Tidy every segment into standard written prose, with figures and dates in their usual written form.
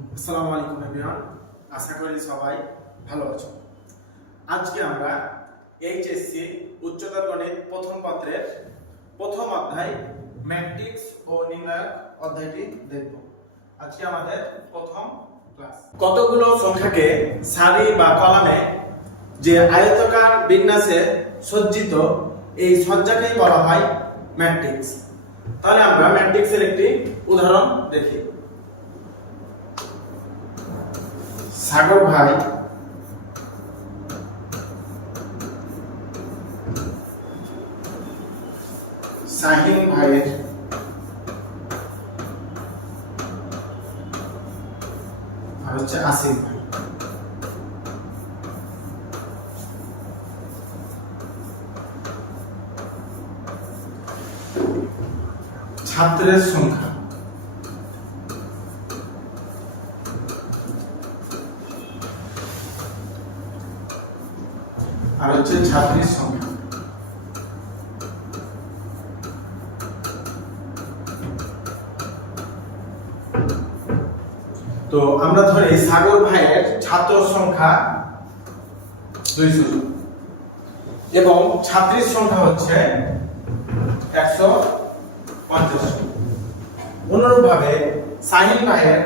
আসসালামু আলাইকুম এভরিওয়ান, আশা করি সবাই ভালো আছো। আজকে আমরা এইচএসসি উচ্চতর গণিত প্রথম পত্রের প্রথম অধ্যায় ম্যাট্রিক্স ও নির্ণায়ক অধ্যায়টি দেখব। আজকে আমাদের প্রথম ক্লাস। কতগুলো সংখ্যাকে সারি বা কলামে যে আয়তাকার বিন্যাসে সজ্জিত, এই সজ্জাকেই বলা হয় ম্যাট্রিক্স। তাহলে আমরা ম্যাট্রিক্সের একটি উদাহরণ দেখি। সাগর ভাই শাহিন ভাইয়ের আর হচ্ছে আসিফ ভাই। ছাত্রের সংখ্যা আর হচ্ছে ছাত্রীর সংখ্যা। তো আমরা ধরি সাগর ভাইয়ের ছাত্র সংখ্যা 200 জন এবং ছাত্রীর সংখ্যা হচ্ছে 150 জন। অনুরূপভাবে শাহিন ভাইয়ের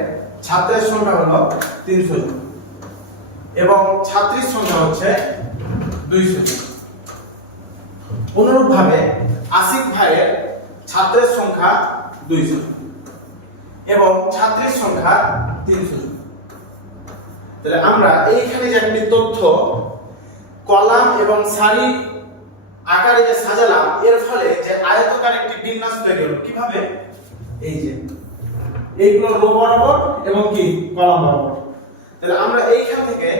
ছাত্রের সংখ্যা হলো 300 জন এবং ছাত্রীর সংখ্যা হচ্ছে 200 জন। অনুরূপভাবে আসিফ ভাইয়ের ছাত্রের সংখ্যা 200 জন এবং ছাত্রীর সংখ্যা 300 জন। তাহলে আমরা এইখানে যে একটি তথ্য কলাম এবং সারি আকারে যে সাজালাম, এর ফলে যে আয়তাকার একটি বিন্যাস তৈরি হলো। কিভাবে? এই যে এইগুলো রো বরাবর এবং কি কলাম বরাবর। তাহলে আমরা এইখান থেকে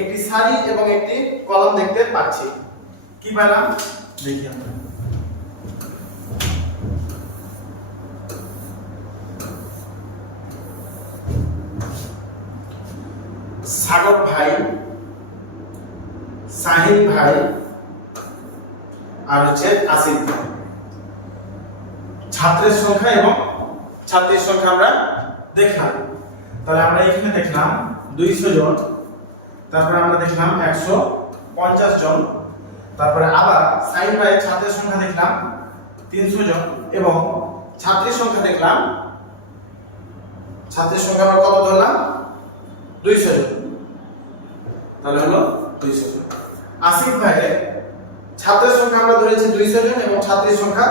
একটি সারি এবং একটি কলাম দেখতে পাচ্ছি। কি পেলাম দেখি আমরা। সাগর ভাই, শাহিন ভাই আর হচ্ছে আসিফ ভাই। ছাত্রের সংখ্যা এবং ছাত্রীর সংখ্যা আমরা দেখলাম। তাহলে আমরা এখানে দেখলাম 200 জন, তারপরে আমরা দেখলাম 150 জন, তারপরে আবার শাহিন ভাইয়ের ছাত্রের সংখ্যা দেখলাম 300 জন এবং ছাত্রীর সংখ্যা দেখলাম, ছাত্রীর সংখ্যা আমরা কত ধরলাম? 200 জন। তাহলে হলো 200 জন। আসিফ ভাইয়ের ছাত্রের সংখ্যা আমরা ধরেছি 200 জন এবং ছাত্রীর সংখ্যা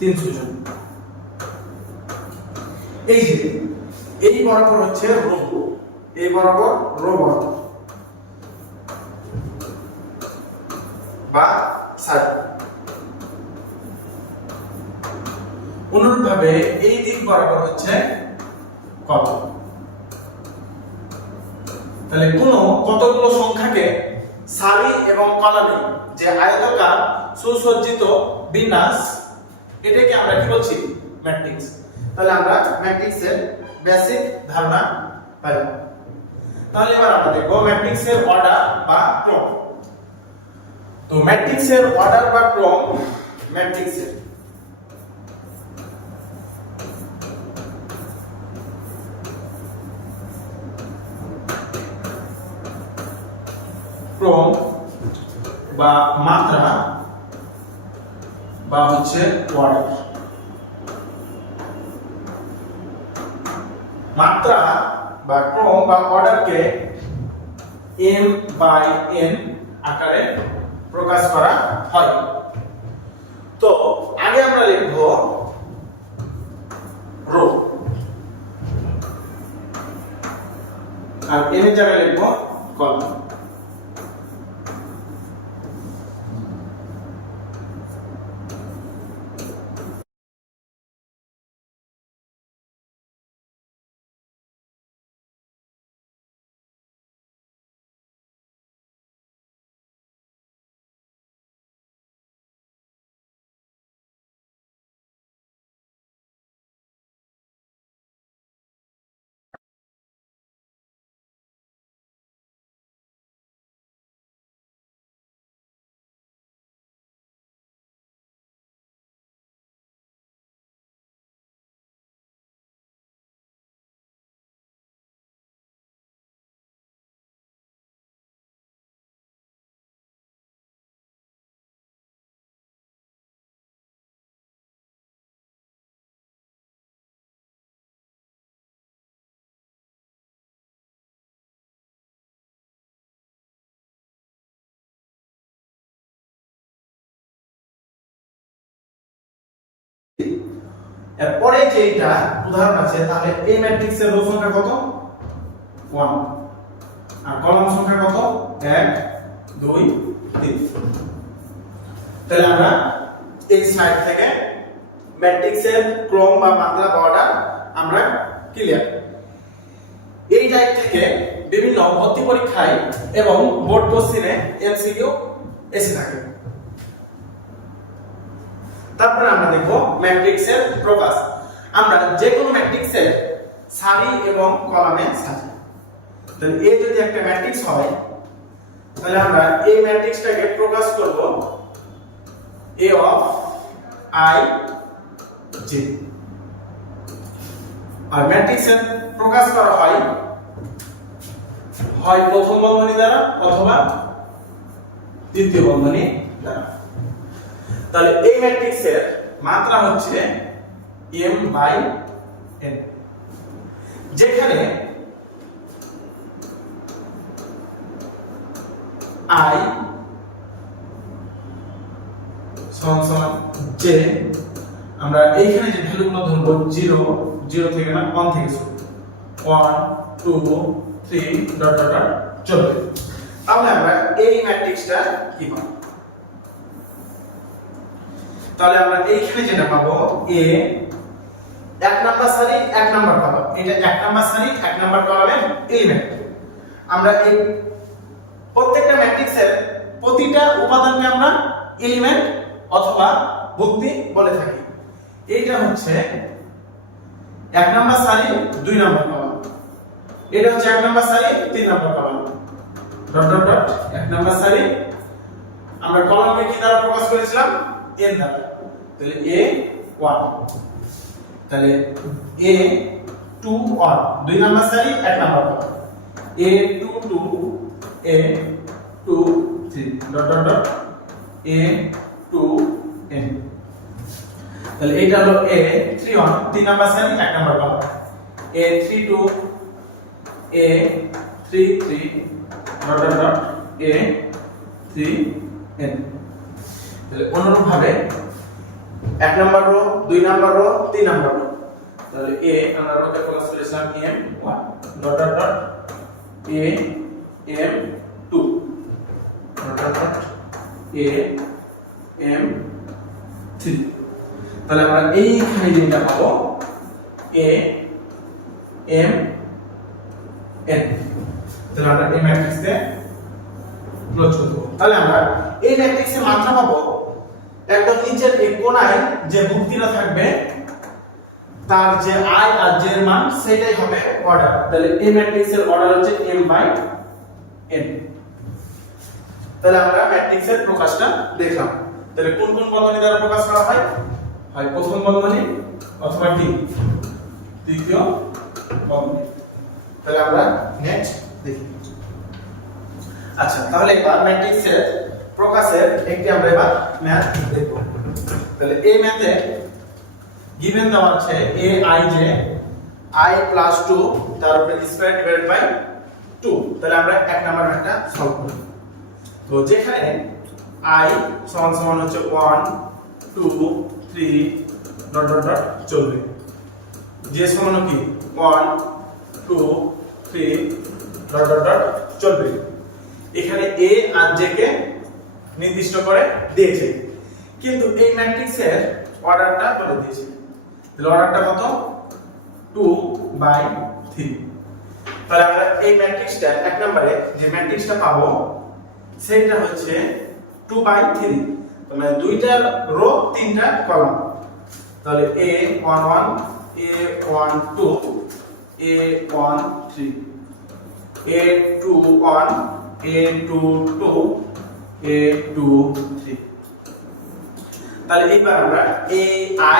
300 জন। এই যে এই বরাবর হচ্ছে রো, এই বরাবর রো বরাবর বা সারি। অনুরূপভাবে এই দিক বরাবর হচ্ছে কলাম। তাহলে কতগুলো সংখ্যাকে সারি এবং কলামে যে আয়তাকার সুসজ্জিত বিন্যাস, এটাকে আমরা কি বলছি? ম্যাট্রিক্স। তাহলে আমরা ম্যাট্রিক্সের বেসিক ধারণা পেলাম। তাহলে এবার আমরা দেখব ম্যাট্রিক্সের অর্ডার বা ক্রম। তো ম্যাট্রিক্সের অর্ডার বা ক্রম, ম্যাট্রিক্সের ক্রম বা মাত্রা বা হচ্ছে অর্ডার। মাত্রা বা ক্রম বা অর্ডারকে m/n আকারে প্রকাশ করা হয়। তো আগে আমরা লিখব রো আর n এর জায়গায় লিখব কলাম। এরপরে যেটা উদাহরণ আছে, তাহলে এই ম্যাট্রিক্সের রো সংখ্যা কত? 1, আর কলাম সংখ্যা কত? 1 2 3। তাহলে আমরা এই স্লাইড থেকে ম্যাট্রিক্সের ক্রম বা মাত্রা অর্ডার আমরা ক্লিয়ার। এই টাইপ থেকে বিভিন্ন ভর্তি পরীক্ষায় এবং বোর্ড কোশ্চেনে এমসিকিউ এসে থাকে। তারপরে আমরা দেখব ম্যাট্রিক্সের প্রকাশ। আমরা যে কোনো ম্যাট্রিক্সের সারি এবং কলামে সাজাই। তাহলে এই যদি একটা ম্যাট্রিক্স হয়, তাহলে আমরা এই ম্যাট্রিক্সটাকে প্রকাশ করব A of I J। আর ম্যাট্রিক্সের প্রকাশ করা হয় প্রথম বন্ধনী দ্বারা অথবা দ্বিতীয় বন্ধনী দ্বারা। তাহলে এই ম্যাট্রিক্সের মাত্রা হচ্ছে m/n, যেখানে I সমান j, আমরা এইখানে যে ভ্যালুগুলো ধরবো 0 0 থেকে না 1 থেকে শুরু, 1 2 3 ডট ডট ডট চলবে। তাহলে আমরা এই ম্যাট্রিক্সটা কি পাবো? তাহলে আমরা এইখানে যেটা পাবো a 1 নাম্বার সারি 1 নাম্বার কলাম, এটা 1 নাম্বার সারি 1 নাম্বার কলামের এলিমেন্ট। আমরা এই প্রত্যেকটা ম্যাট্রিক্সের প্রতিটা উপাদানকে আমরা এলিমেন্ট অথবা ভুক্তি বলে থাকি। এইটা হচ্ছে 1 নাম্বার সারি 2 নাম্বার কলাম, এটা হচ্ছে 1 নাম্বার সারি 3 number column, dot dot dot 1 number সারি। আমরা কলামকে কি দ্বারা প্রকাশ করেছিলাম? n দ্বারা। তাহলে a1, তাহলে a2 1 2 নাম্বার সারি 1 number column, a2 2 a2 3 dot dot dot a2 n। তাহলে এটা হলো a31 3 নাম্বার সারি 1 number column, a32 a33 dot dot dot a3n। তাহলে অনুরূপভাবে 1 number rho 2 number rho 3 number rho, তাহলে a আমরা রোতে প্রকাশ করেছিলাম m1 dot dot dot am2 dot dot dot am3। তাহলে আমরা এইখানে যেটা পাবো am n। তাহলে আমরা এই ম্যাট্রিক্সে প্লট করব। তাহলে আমরা এই ম্যাট্রিক্সের মাত্রা পাবো একদম নিচের এই কোণায় যে ভুক্তিটা থাকবে তার যে i আর j এর মান সেটাই হবে অর্ডার। তাহলে এই ম্যাট্রিক্সের অর্ডার হচ্ছে m/n। তাহলে আমরা ম্যাট্রিক্সের প্রকাশটা দেখলাম। তাহলে কোন কোন বন্ধনী দ্বারা প্রকাশ করা হয়? প্রথম বন্ধনী অথবা দ্বিতীয় বন্ধনী। তাহলে আমরা নেক্সট দেখি। আচ্ছা, তাহলে এবার ম্যাট্রিক্সের প্রকাশের একটি আমরা এবার ম্যাথ দেখব। তাহলে এই ম্যাথে গিভেন দেওয়া আছে aij I প্লাস 2 তার উপরে স্কয়ার ডিভাইডেড বাই 2। তাহলে আমরা এক নাম্বার ম্যাথটা সলভ করব। তো যেখানে I সমান সমান হচ্ছে 1 2 3 ডট ডট ডট চলবে, j সমান কি 1 2 3 ডট ডট ডট চলবে। এখানে a আর j কে নির্দিষ্ট করে দিয়েছে, কিন্তু এই ম্যাট্রিক্সের অর্ডারটা বলে দিয়েছে। তাহলে অর্ডারটা কত? 2/3। তাহলে আমরা এই ম্যাট্রিক্সটা এক নম্বরে যে ম্যাট্রিক্সটা পাবো সেটা হচ্ছে 2/3। মানে দুইটা রো তিনটা কলাম। তাহলে a11 a12 a13 a21 a22 a23। তাহলে এইবার আমরা a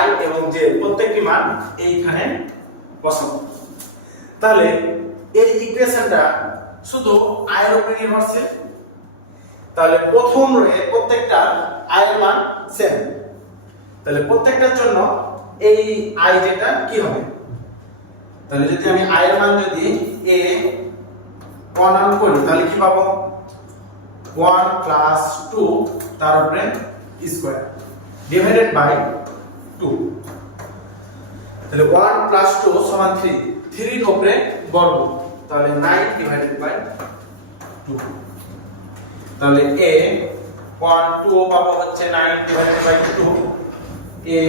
i এবং j প্রত্যেকটি মান এইখানে বসাবো। তাহলে এই ইকুয়েশনটা শুধু i এর উপর নির্ভরশীল। তাহলে প্রথম রোয়ে প্রত্যেকটা i এর মান সেম। তাহলে প্রত্যেকটার জন্য এই i যেটা কি হবে? তাহলে যদি আমি i এর মান যদি a 1 করি তাহলে কি পাবো? 1 প্লাস 2 তার উপরে স্কয়ার ডিভাইডেড বাই 2। তাহলে 1 প্লাস 2 সমান 3, 3 এর উপরে বর্গ, তাহলে 9 ডিভাইডেড বাই 2। তাহলে a 1 2 ও পাবো হচ্ছে 9 ডিভাইডেড বাই 2, a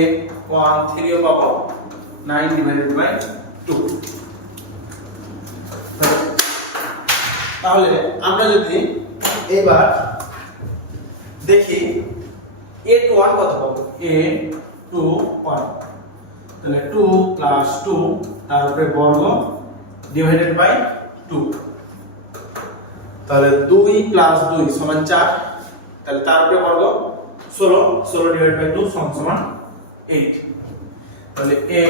1 3 ও পাবো 9 ডিভাইডেড বাই 2। তাহলে আমরা যদি এবার দেখি a টু 1 কত পাবো, a টু 1, তাহলে 2 প্লাস 2 তার উপরে বর্গ ডিভাইডেড বাই 2, তাহলে 2 প্লাস 2 সমান 4, তাহলে তার উপরে বর্গ 16, 16 ডিভাইডেড বাই 2 সমান 8। তাহলে a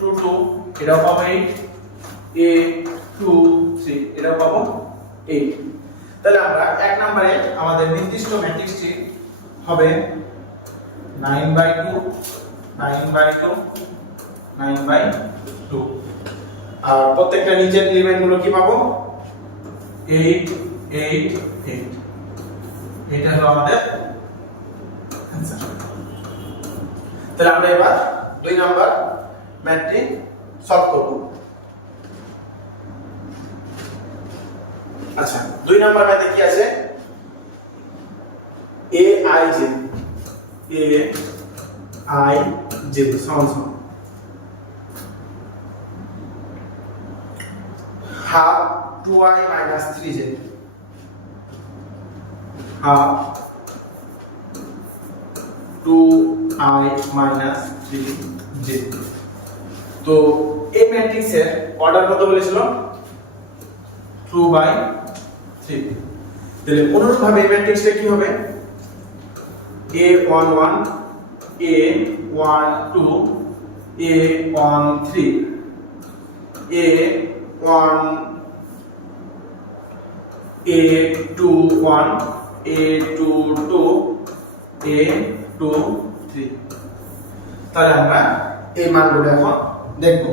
2 2 এটাও পাবো 8, a 2 3 এটাও পাবো 8। তাহলে আমরা এক নম্বরে আমাদের নির্দিষ্ট ম্যাট্রিক্সটি হবে 9/2 9/2 9/2, আর প্রত্যেকটা নিচের এলিমেন্ট গুলো কি পাবো 8 8 8। এটা হলো আমাদের आंसर। তাহলে আমরা এবার 2 নাম্বার ম্যাথটি সলভ করব। আচ্ছা 2 নাম্বার ম্যাথে কি আছে, aij সমান সমান half 2i minus 3j, half 2i minus 3j। তো এই ম্যাট্রিক্সের অর্ডার কত বলেছিল 2/3। তাহলে অনুরূপভাবে এই ম্যাট্রিক্সটা কি হবে a11 a12 a13 a1 a21 a22 a23। তাহলে আমরা এই মানগুলো এখন দেখব।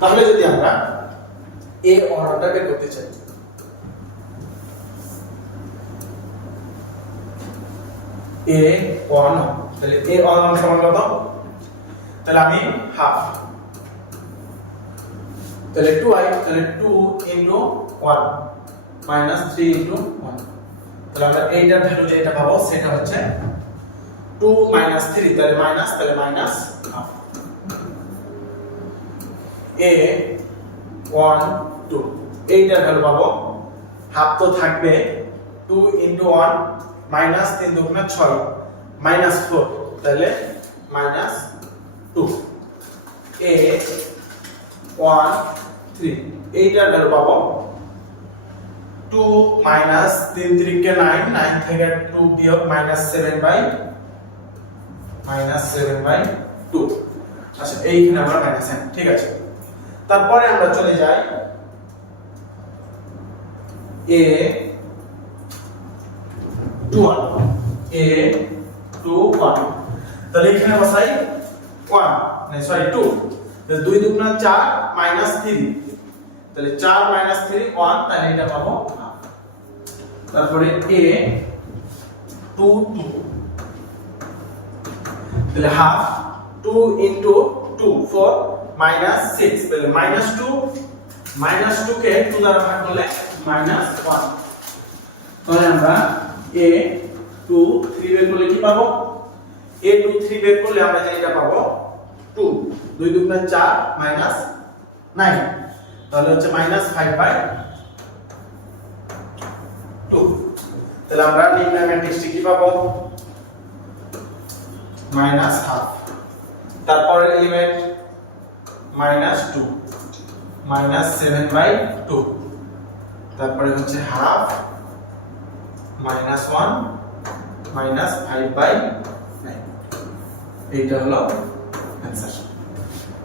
তাহলে যদি আমরা a অর্ডারটা বের করতে চাই, a1 তাহলে a1 সমান কত, তাহলে আমি হাফ, তাহলে 2i তাহলে 2 ইনটু 1 মাইনাস 3 ইনটু 1, তাহলে আমরা এইটার ভ্যালু যেটা পাবো সেটা হচ্ছে 2 মাইনাস 3, তাহলে মাইনাস হাফ, a1 2 এইটার ভ্যালু পাবো হাফ তো থাকবে 2 ইনটু 1 মাইনাস 3 দুগুণে 6 মাইনাস 4, তাহলে মাইনাস 2, a1 3 এইটার ভ্যালু পাবো 2 মাইনাস 3 3 কে 9 9 থেকে 2 বিয়োগ মাইনাস 7/2। আচ্ছা এইখানে আমরা মাইনাস n, ঠিক আছে। তারপরে আমরা চলে যাই a21 তাহলে এখানে বসাই 1 মানে সরি 2, তাহলে 2 দুগুণা 4 মাইনাস 3, তাহলে 4 মাইনাস 3 1, তাহলে এটা পাবো হাফ। তারপরে a22 তাহলে হাফ 2 ইনটু 2 4 মাইনাস 6, তাহলে -2 কে 2 দ্বারা ভাগ করলে -1। তাহলে আমরা a23 বের করলে কি পাবো, a23 বের করলে আমরা যেটা পাবো 2 2 দুগুণা 4 মাইনাস 9, তাহলে হচ্ছে -5/2। তাহলে আমরা নিম্ন ম্যাট্রিক্সটি কি পাবো -হাফ, তারপর এলিমেন্ট -2 -7/2, তারপরে হচ্ছে হাফ -1 -5/9। এইটা হলো आंसर।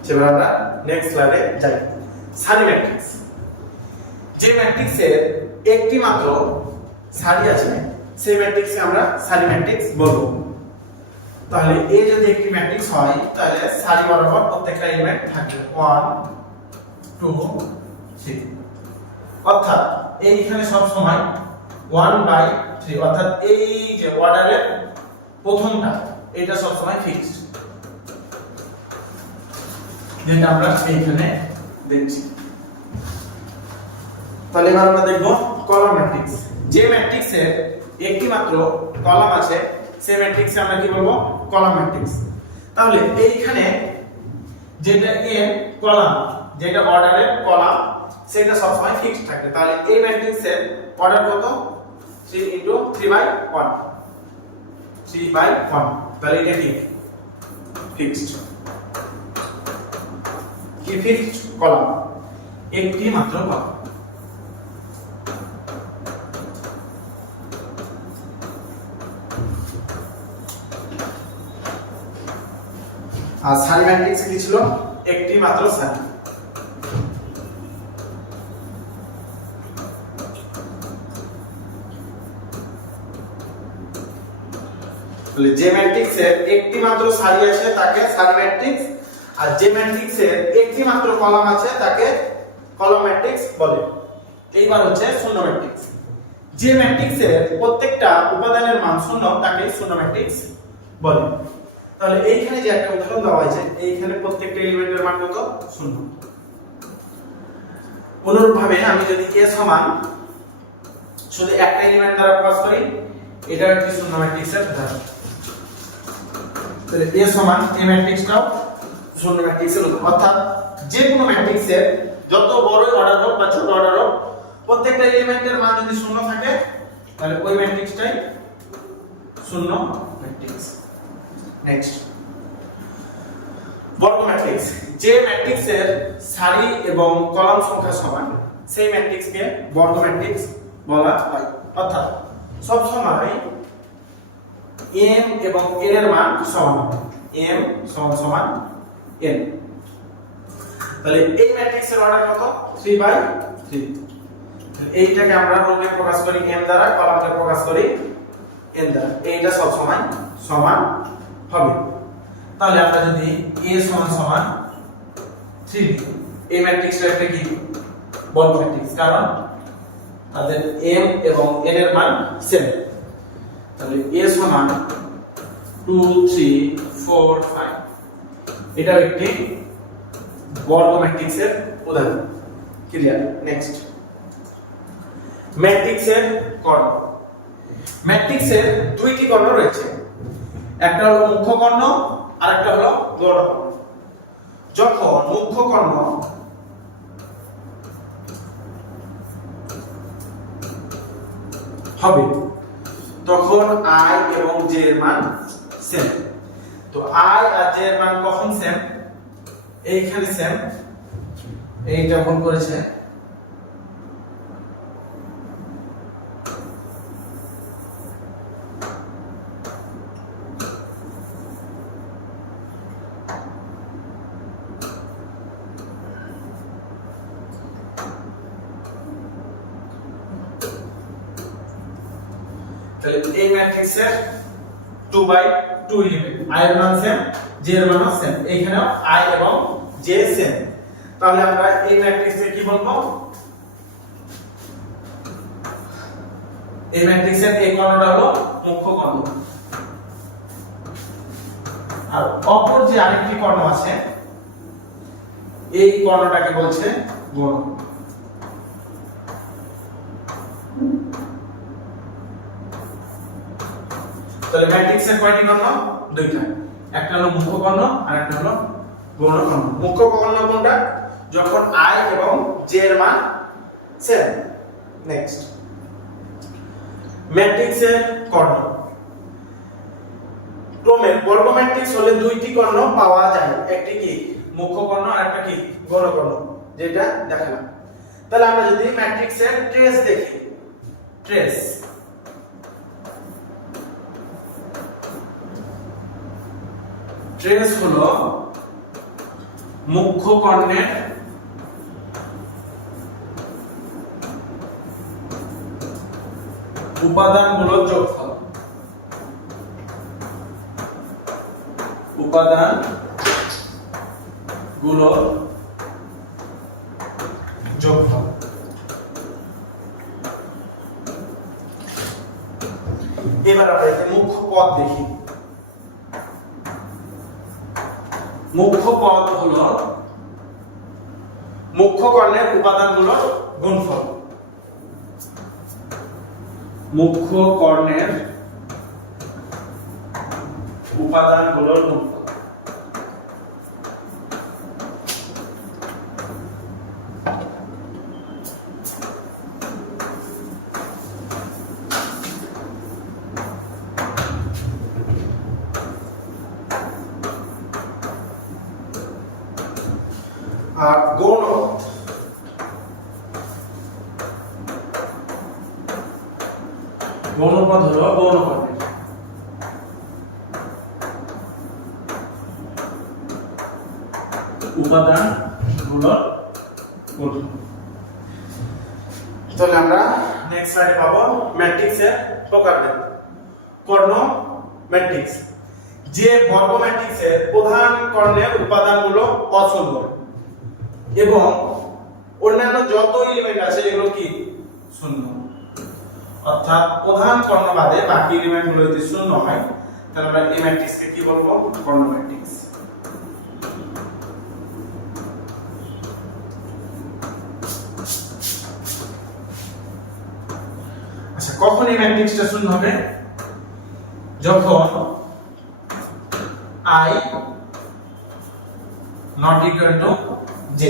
এবার আমরা নেক্সট স্লাইডে যাই। সারি ম্যাট্রিক্স, যে ম্যাট্রিক্সের একটি মাত্র সারি আছে সেই ম্যাট্রিক্সকে আমরা সারি ম্যাট্রিক্স বলবো। তাহলে এ যদি একটি ম্যাট্রিক্স হয় তাহলে সারি বরাবর প্রত্যেকটা এলিমেন্ট থাকবে 1 2 3, অর্থাৎ এইখানে সব সময় 1/3, অর্থাৎ এই যে অর্ডারের প্রথমটা এটা সব সময় ফিক্সড। যেটা আমরা এইখানে দেখছি। তাহলে এবার আমরা দেখব কলাম ম্যাট্রিক্স। যে ম্যাট্রিক্সের একটি মাত্র কলাম আছে সেই ম্যাট্রিক্সে আমরা কি বলবো? Column matrix. তাহলে এইখানে যেটা n কলাম, যেটা অর্ডারের কলাম, সেটা সবসময় ফিক্সড থাকে। তাহলে এই ম্যাট্রিক্সের অর্ডার কত? 3 * 3/1, 3/1। তাহলে এটা কি ফিক্সড? কি ফিক্সড? কলাম, একটি মাত্র কলাম। আর সারি ম্যাট্রিক্সে কি ছিল? একটি মাত্র সারি। যে ম্যাট্রিক্সের একটি মাত্র সারি আছে তাকে সারি ম্যাট্রিক্স, আর যে ম্যাট্রিক্সের একটি মাত্র কলাম আছে তাকে কলাম ম্যাট্রিক্স বলে। এইবার হচ্ছে শূন্য ম্যাট্রিক্স। যে ম্যাট্রিক্সের প্রত্যেকটা উপাদানের মান শূন্য তাকে শূন্য ম্যাট্রিক্স বলে। তাহলে এইখানে যে একটা উদাহরণ দেওয়া হয়েছে, এইখানে প্রত্যেকটা এলিমেন্টের মান কত? শূন্য। অনুরূপভাবে আমি যদি a সমান শুধু একটা এলিমেন্ট দ্বারা প্রকাশ করি, এটা একটি শূন্য ম্যাট্রিক্সের উদাহরণ। তাহলে a সমান এই ম্যাট্রিক্সটাও শূন্য ম্যাট্রিক্সের উদাহরণ। অর্থাৎ যে কোনো ম্যাট্রিক্সের যত বড় অর্ডার হোক বা ছোট অর্ডার হোক, প্রত্যেকটা এলিমেন্টের মান যদি শূন্য থাকে তাহলে ওই ম্যাট্রিক্সটাই শূন্য ম্যাট্রিক্স। নেক্সট, বর্গ ম্যাট্রিক্স। যে ম্যাট্রিক্সের সারি এবং কলাম সংখ্যা সমান সেই ম্যাট্রিক্সকে বর্গ ম্যাট্রিক্স বলা হয়। অর্থাৎ সব সময় m এবং n এর মান সমান হবে, m সমান n। তাহলে এই ম্যাট্রিক্সের অর্ডার কত? 3/3। এইটাকে আমরা রোকে প্রকাশ করি m দ্বারা, কলামকে প্রকাশ করি n দ্বারা। এইটা সব সময় সমান হবে। তাহলে আমরা যদি a সমান 3, এই ম্যাট্রিক্সটা একটা কি বর্গ ম্যাট্রিক্স, কারণ তাদের m এবং n এর মান সেম। তাহলে a সমান 2 3 4 5, এটা একটি বর্গ ম্যাট্রিক্সের উদাহরণ। ক্লিয়ার? নেক্সট, ম্যাট্রিক্সের কর্ণ। ম্যাট্রিক্সের দুইটি কর্ণ রয়েছে, একটা হলো মুখ্য কর্ণ আর একটা হলো গৌণ কর্ণ। যখন মুখ্য কর্ণ হবে তখন i এবং j এর মান সেম। তো i আর j এর মান কখন সেম? এইখানে সেম, এইটা ভুল করেছে। তাহলে এই ম্যাট্রিক্সের 2/2 এলিমেন্ট, i এর মান সেম, j এর মান সেম। এইখানেও i এবং j সেম। তাহলে আমরা এই ম্যাট্রিক্সকে কি বলবো? এই ম্যাট্রিক্সের এই কর্ণটা হলো মুখ্য কর্ণ, আর অপর যে আরেকটি কর্ণ আছে এই কর্ণটাকে বলছে গৌণ। তাহলে ম্যাট্রিক্সের কয়টি কর্ণ? দুইটা, একটা হলো মুখ্য কর্ণ আর একটা হলো গৌণ কর্ণ। মুখ্য কর্ণ কোনটা? যখন i এবং j এর মান সেম। নেক্সট, ম্যাট্রিক্সের কর্ণ। ক্রমের বর্গ ম্যাট্রিক্স হলে দুইটি কর্ণ পাওয়া যায়, একটি কি মুখ্য কর্ণ আর একটা কি গৌণ কর্ণ, যেটা দেখালাম। তাহলে আমরা যদি ম্যাট্রিক্সের ট্রেস দেখি, ট্রেস ট্রেস হলো মুখ্য কর্ণের উপাদানগুলোর যোগফল, উপাদানগুলোর যোগফল। এবার আমরা এই মুখ্য পদ দেখি। মুখ্য পদ হলো মুখ্য কর্ণের উপাদানগুলোর গুণফল, মুখ্য কর্ণের উপাদানগুলোর গুণফল। আর গৌণ গৌণপদ হলো গৌণ কর্ণের উপাদান গুলোর গুণফল। তাহলে আমরা নেক্সট স্লাইডে পাবো ম্যাট্রিক্সের প্রকারভেদ। কর্ণ ম্যাট্রিক্স, যে বর্গ ম্যাট্রিক্সের প্রধান কর্ণের উপাদানগুলো অশূন্য এবং অন্যান্য যত এলিমেন্ট আছে এগুলো কি শূন্য, অর্থাৎ প্রধান কর্ণ বাদে বাকি এলিমেন্ট গুলো যদি শূন্য হয় তাহলে আমরা এই ম্যাট্রিক্সকে কি বলবো? কর্ণ ম্যাট্রিক্স। আচ্ছা, কখন এই ম্যাট্রিক্সটা শূন্য হবে? যখন I not equal to j,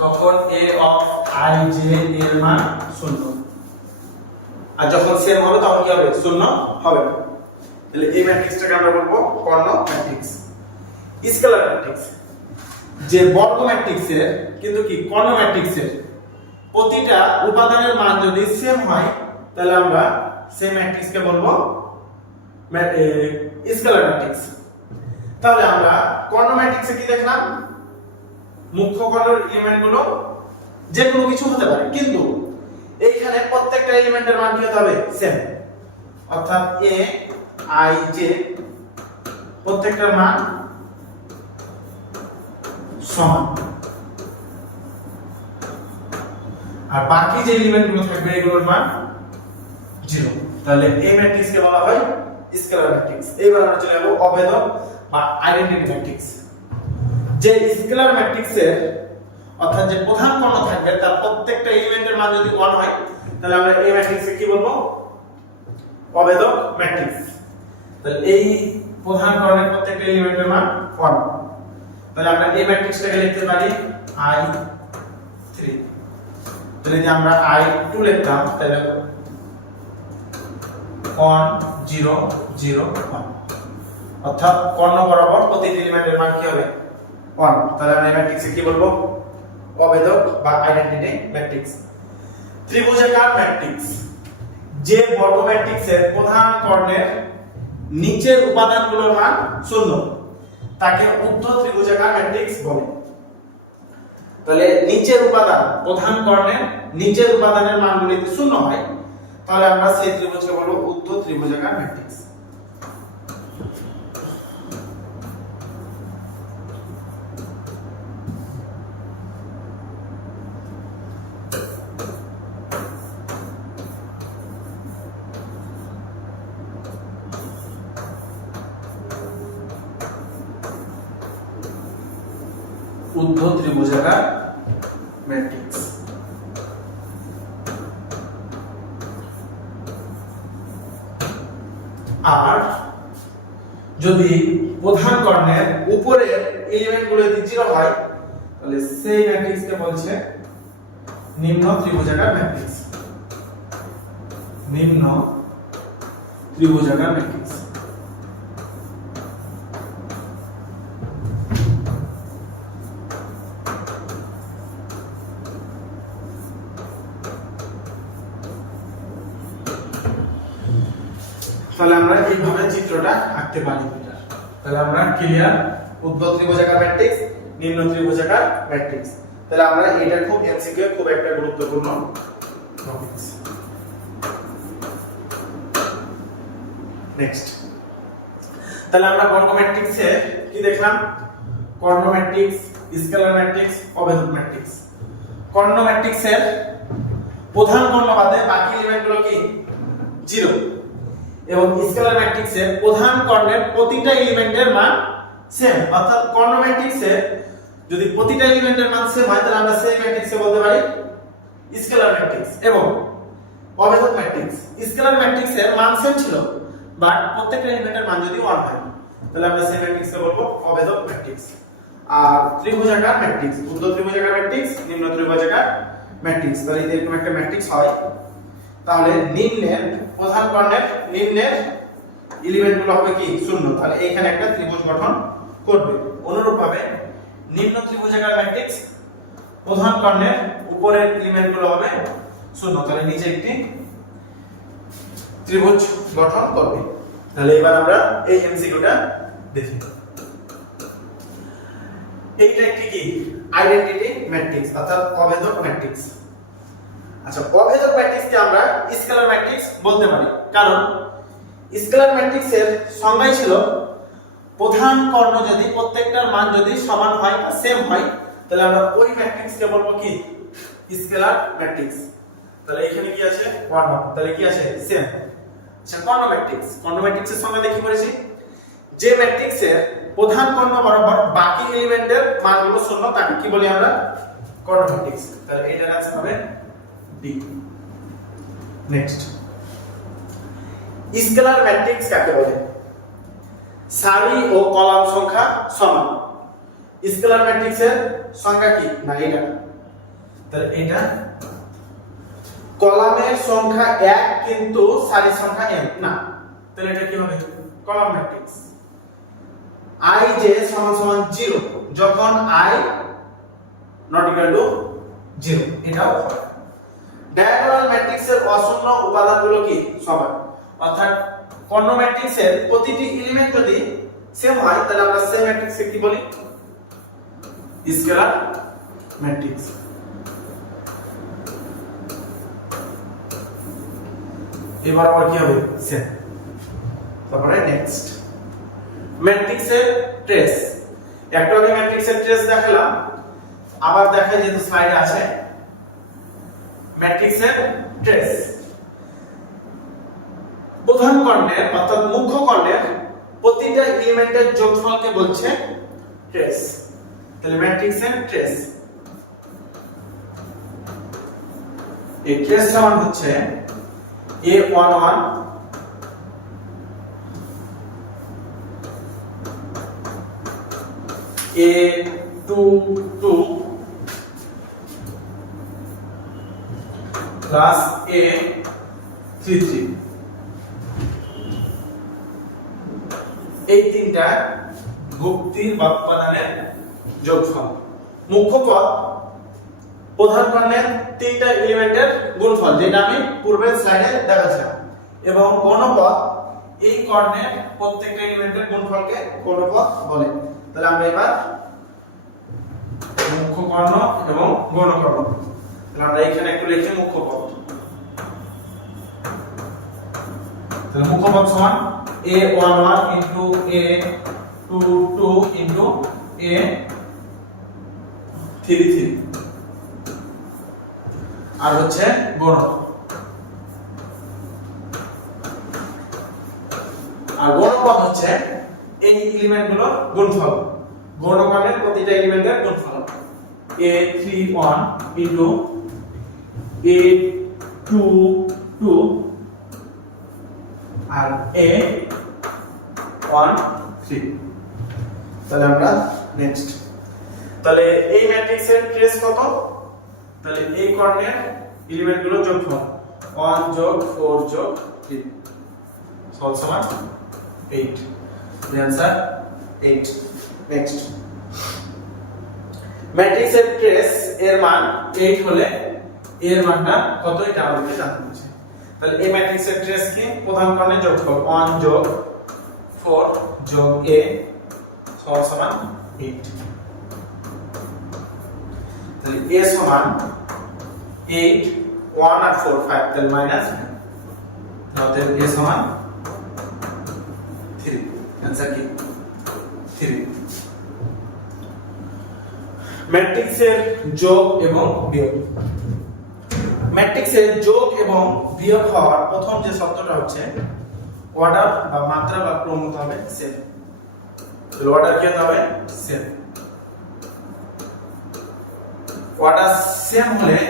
তখন a of I j এর মান শূন্য। আর যখন সেম হবে তখন কি হবে? শূন্য হবে না। তাহলে এই ম্যাট্রিক্সটাকে আমরা বলবো কর্ণ ম্যাট্রিক্স। স্কেলার ম্যাট্রিক্স, যে বর্গ ম্যাট্রিক্সের কিন্তু কি কর্ণ ম্যাট্রিক্সের প্রতিটা উপাদানের মান যদি সেম হয় তাহলে আমরা সেই ম্যাট্রিক্সকে বলবো স্কেলার ম্যাট্রিক্স। তাহলে আমরা কর্ণ ম্যাট্রিক্সে কি দেখলাম? মুখ্য কর্ণের এলিমেন্টগুলো যে কোনো কিছু হতে পারে, কিন্তু এইখানে প্রত্যেকটা এলিমেন্টের মান কি হতে হবে? সেম, অর্থাৎ a i j প্রত্যেকটার মান সমান, আর বাকি যে এলিমেন্টগুলো থাকবে এগুলোর মান 0। তাহলে এই ম্যাট্রিক্সকে বলা হয় স্কেলার ম্যাট্রিক্স। এবার আমরা চলে যাব অভেদক বা আইডেন্টিটি ম্যাট্রিক্স। যে স্কেলার ম্যাট্রিক্সের অর্থাৎ যে প্রধান কর্ণ থাকবে তার প্রত্যেকটা এলিমেন্টের মান যদি 1 হয় তাহলে আমরা এই ম্যাট্রিক্সকে কি বলবো? অভেদক ম্যাট্রিক্স। তাহলে এই প্রধান কর্ণের প্রত্যেকটা এলিমেন্টের মান 1। তাহলে আমরা এই ম্যাট্রিক্সটাকে লিখতে পারি I3। তাহলে যদি আমরা I2 লিখতাম তাহলে 1 0 0 1, অর্থাৎ কর্ণ বরাবর প্রতিটি এলিমেন্টের মান কি হবে? 1। তাহলে আমরা এই ম্যাট্রিক্সে কি বলবো? অভেদক বা আইডেন্টিটি ম্যাট্রিক্স। ত্রিভুজাকার ম্যাট্রিক্স, যে বর্গ ম্যাট্রিক্সের প্রধান কর্ণের নিচের উপাদানগুলোর মান শূন্য তাকে ঊর্ধ্ব ত্রিভুজাকার ম্যাট্রিক্স বলে। তাহলে নিচের উপাদান, প্রধান কর্ণের নিচের উপাদানের মানগুলো যদি শূন্য হয় তাহলে আমরা সেই ত্রিভুজকে বলবো ঊর্ধ্ব ত্রিভুজাকার ম্যাট্রিক্স। ঊর্ধ্ব ত্রিভুজাকার ম্যাট্রিক্স। আর যদি প্রধান কর্ণের উপরের এলিমেন্টগুলো যদি 0 হয় তাহলে সেই ম্যাট্রিক্সকে বলছে নিম্ন ত্রিভুজাকার ম্যাট্রিক্স। নিম্ন ত্রিভুজাকার ম্যাট্রিক্স। তাহলে আমরা এইভাবে চিত্রটা আঁকতে পারি। তাহলে আমরা ক্লিয়ার ঊর্ধ্ব ত্রিভুজাকার ম্যাট্রিক্স, নিম্ন ত্রিভুজাকার ম্যাট্রিক্স। তাহলে আমরা এটা খুব এমসিকিউ খুব একটা গুরুত্বপূর্ণ টপিকস। নেক্সট, তাহলে আমরা বর্গ ম্যাট্রিক্সে কি দেখলাম? কর্ণ ম্যাট্রিক্স, স্কেলার ম্যাট্রিক্স, অভেদক ম্যাট্রিক্স। কর্ণ ম্যাট্রিক্সের প্রধান কর্ণ বাদে বাকি এলিমেন্টগুলো কি 0 এবং স্কেলার ম্যাট্রিক্সের প্রধান কর্ণের প্রতিটা এলিমেন্টের মান সেম, অর্থাৎ কর্ণ ম্যাট্রিক্সে যদি প্রতিটা এলিমেন্টের মান সেম হয় তাহলে আমরা সেই ম্যাট্রিক্সকে বলতে পারি স্কেলার ম্যাট্রিক্স। এবং অভেদক ম্যাট্রিক্স, স্কেলার ম্যাট্রিক্সের মান সেম ছিল বাট প্রত্যেকটা এলিমেন্টের মান যদি 1 হয় তাহলে আমরা সেই ম্যাট্রিক্সকে বলবো অভেদক ম্যাট্রিক্স। আর ত্রিভুজাকার ম্যাট্রিক্স, ঊর্ধ্ব ত্রিভুজাকার ম্যাট্রিক্স, নিম্ন ত্রিভুজাকার ম্যাট্রিক্স। তাহলে এরকম একটা ম্যাট্রিক্স হয়, তাহলে নিম্নের প্রধান কর্ণের নিম্নের এলিমেন্টগুলো হবে কি শূন্য, তাহলে এইখানে একটা ত্রিভুজ গঠন করবে। অনুরূপভাবে নিম্ন ত্রিভুজাকার ম্যাট্রিক্স প্রধান কর্ণের উপরের এলিমেন্টগুলো হবে শূন্য, তাহলে নিচে একটি ত্রিভুজ গঠন করবে। তাহলে এবার আমরা এই এমসিকিউটা দেখি। এইটা একটি কি আইডেন্টিটি ম্যাট্রিক্স অর্থাৎ অভেদক ম্যাট্রিক্স। আচ্ছা, অভেদক ম্যাট্রিক্সকে আমরা স্কেলার ম্যাট্রিক্স বলতে পারি, কারণ স্কেলার ম্যাট্রিক্সের সংজ্ঞাই ছিল প্রধান কর্ণ যদি প্রত্যেকটার মান যদি সমান হয় বা সেম হয় তাহলে আমরা ওই ম্যাট্রিক্সকে বলবো কি স্কেলার ম্যাট্রিক্স। তাহলে এখানে কি আছে 1 তাহলে কি আছে সেম। আচ্ছা, কর্ণ ম্যাট্রিক্স, কর্ণ ম্যাট্রিক্সের সংজ্ঞা দেখি পড়েছি যে ম্যাট্রিক্সের প্রধান কর্ণ বরাবর বাকি এলিমেন্টের মানগুলো শূন্য তাকে কি বলি আমরা কর্ণ ম্যাট্রিক্স। তাহলে এইটার आंसर হবে ডি। নেক্সট, স্কেলার ম্যাট্রিক্স কাকে বলে? সারি ও কলাম সংখ্যা সমান। স্কেলার ম্যাট্রিক্সের সংখ্যা কি না এটা, তাহলে এটা কলামের সংখ্যা 1 কিন্তু সারির সংখ্যা m না, তাহলে এটা কি হবে কলাম ম্যাট্রিক্স। i j সমান সমান 0 যখন i not equal to 0, এটাও হয়। ডায়াগোনাল ম্যাট্রিক্সের অশূন্য উপাদানগুলো কি সমান, অর্থাৎ কর্ণ ম্যাট্রিক্সের প্রতিটি এলিমেন্ট যদি সেম হয় তাহলে আমরা সেই ম্যাট্রিক্সকে কি বলি স্কেলার ম্যাট্রিক্স। এবার আবার কি হবে সেম। তারপরে নেক্সট, ম্যাট্রিক্সের ট্রেস। একটা আগে ম্যাট্রিক্সের ট্রেস দেখালাম, আবার দেখা যেহেতু স্লাইডে আছে ম্যাট্রিক্সের ট্রেস। প্রধান কর্ণের অর্থাৎ মুখ্য কর্ণের প্রতিটা এলিমেন্টের যোগফলকে বলছে ট্রেস। তাহলে ম্যাট্রিক্সের ট্রেস, এই ট্রেস সমান হচ্ছে a11 a22 প্লাস a33। এই তিনটা গুপ্তির বা উপাদানের যোগফল। মুখ্য পদ প্রধান কর্ণের তিনটা এলিমেন্টের গুণফল, যেটা আমি পূর্বের স্লাইডে দেখাচ্ছিলাম, এবং গণপদ এই কর্ণের প্রত্যেকটা এলিমেন্টের গুণফলকে গণপদ বলে। তাহলে আমরা এবার মুখ্য কর্ণ এবং গণকর্ণ, তাহলে আমরা এখানে একটু লিখি মুখ্য পদ। তাহলে মুখ্য পদ সমান a11 into a22 into a33 আর হচ্ছে গণক। আর গণপদ হচ্ছে এই এলিমেন্টগুলোর গুণফল, গণকর্ণের প্রতিটা এলিমেন্টের গুণফল। a31 into a22 আর a13। তাহলে আমরা নেক্সট, তাহলে এই ম্যাট্রিক্সের ট্রেস কত? তাহলে এই কর্ণের এলিমেন্টগুলো যোগফল 1 যোগ 4 যোগ 3 সমান 8। the answer 8। নেক্সট, ম্যাট্রিক্সের ট্রেস এর মান 8 হলে এর মানটা কত এটা আমাদের জানতে হবে। তাহলে এই ম্যাট্রিক্সের ট্রেস কি প্রধান কর্ণের যোগফল 1 যোগ 4 যোগ a সমান 8। তাহলে a সমান 8 1 আর 4 5, তাহলে মাইনাস, অতএব a সমান 3। आंसर কি 3। ম্যাট্রিক্সের যোগ এবং বিয়োগ। ম্যাট্রিক্সের যোগ এবং বিয়োগ হওয়ার প্রথম যে শর্তটা হচ্ছে অর্ডার বা মাত্রা বা ক্রম হতে হবে সেম। তাহলে অর্ডার কি হতে হবে সেম। অর্ডার সেম হলে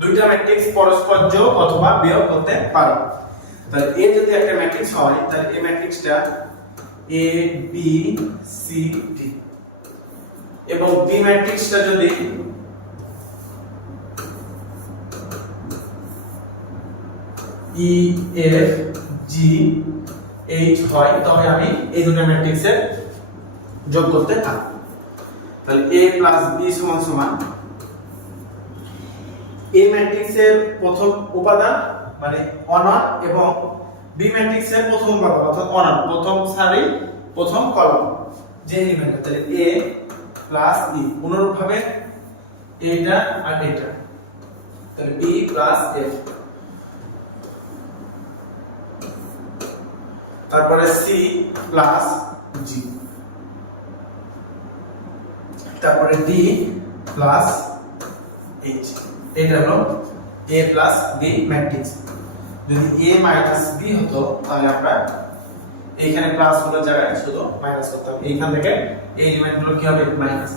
দুইটা ম্যাট্রিক্স পরস্পর যোগ অথবা বিয়োগ করতে পারো। তাহলে এ যদি একটা ম্যাট্রিক্স হয় তাহলে এই ম্যাট্রিক্সটা এ বি সি ডি এবং বি ম্যাট্রিক্সটা যদি ই এফ জি এইচ হয় তবে আমি এই দুটো ম্যাট্রিক্সের যোগ করতে পারবো। তাহলে a প্লাস b সমান সমান a ম্যাট্রিক্সের প্রথম উপাদান মানে অনার এবং b ম্যাট্রিক্সের প্রথম উপাদান অর্থাৎ অনার প্রথম সারি প্রথম কলাম যে এলিমেন্ট। তাহলে a প্লাস b অনুরূপভাবে এটা আর এটা তাহলে b প্লাস f তারপরে c প্লাস g তারপরে d প্লাস h এটা হলো a প্লাস b ম্যাট্রিক্স। যদি a মাইনাস b হতো তাহলে আমরা এইখানে প্লাস হলো জায়গায় শুধু মাইনাস করতাম। এইখান থেকে এই এলিমেন্টগুলো কি হবে minus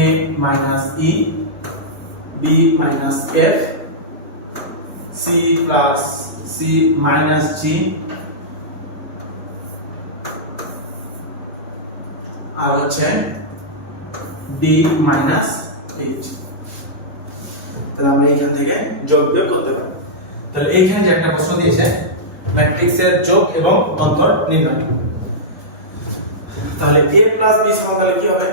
a minus e b minus f c plus c minus g আর হচ্ছে d মাইনাস h। তাহলে আমরা এইখান থেকে যোগ বিয়োগ করতে পারি। তাহলে এইখানে যে একটা প্রশ্ন দিয়েছে ম্যাট্রিক্সের যোগ এবং অন্তর নির্ণয়। তাহলে a প্লাস b সমান তাহলে কি হবে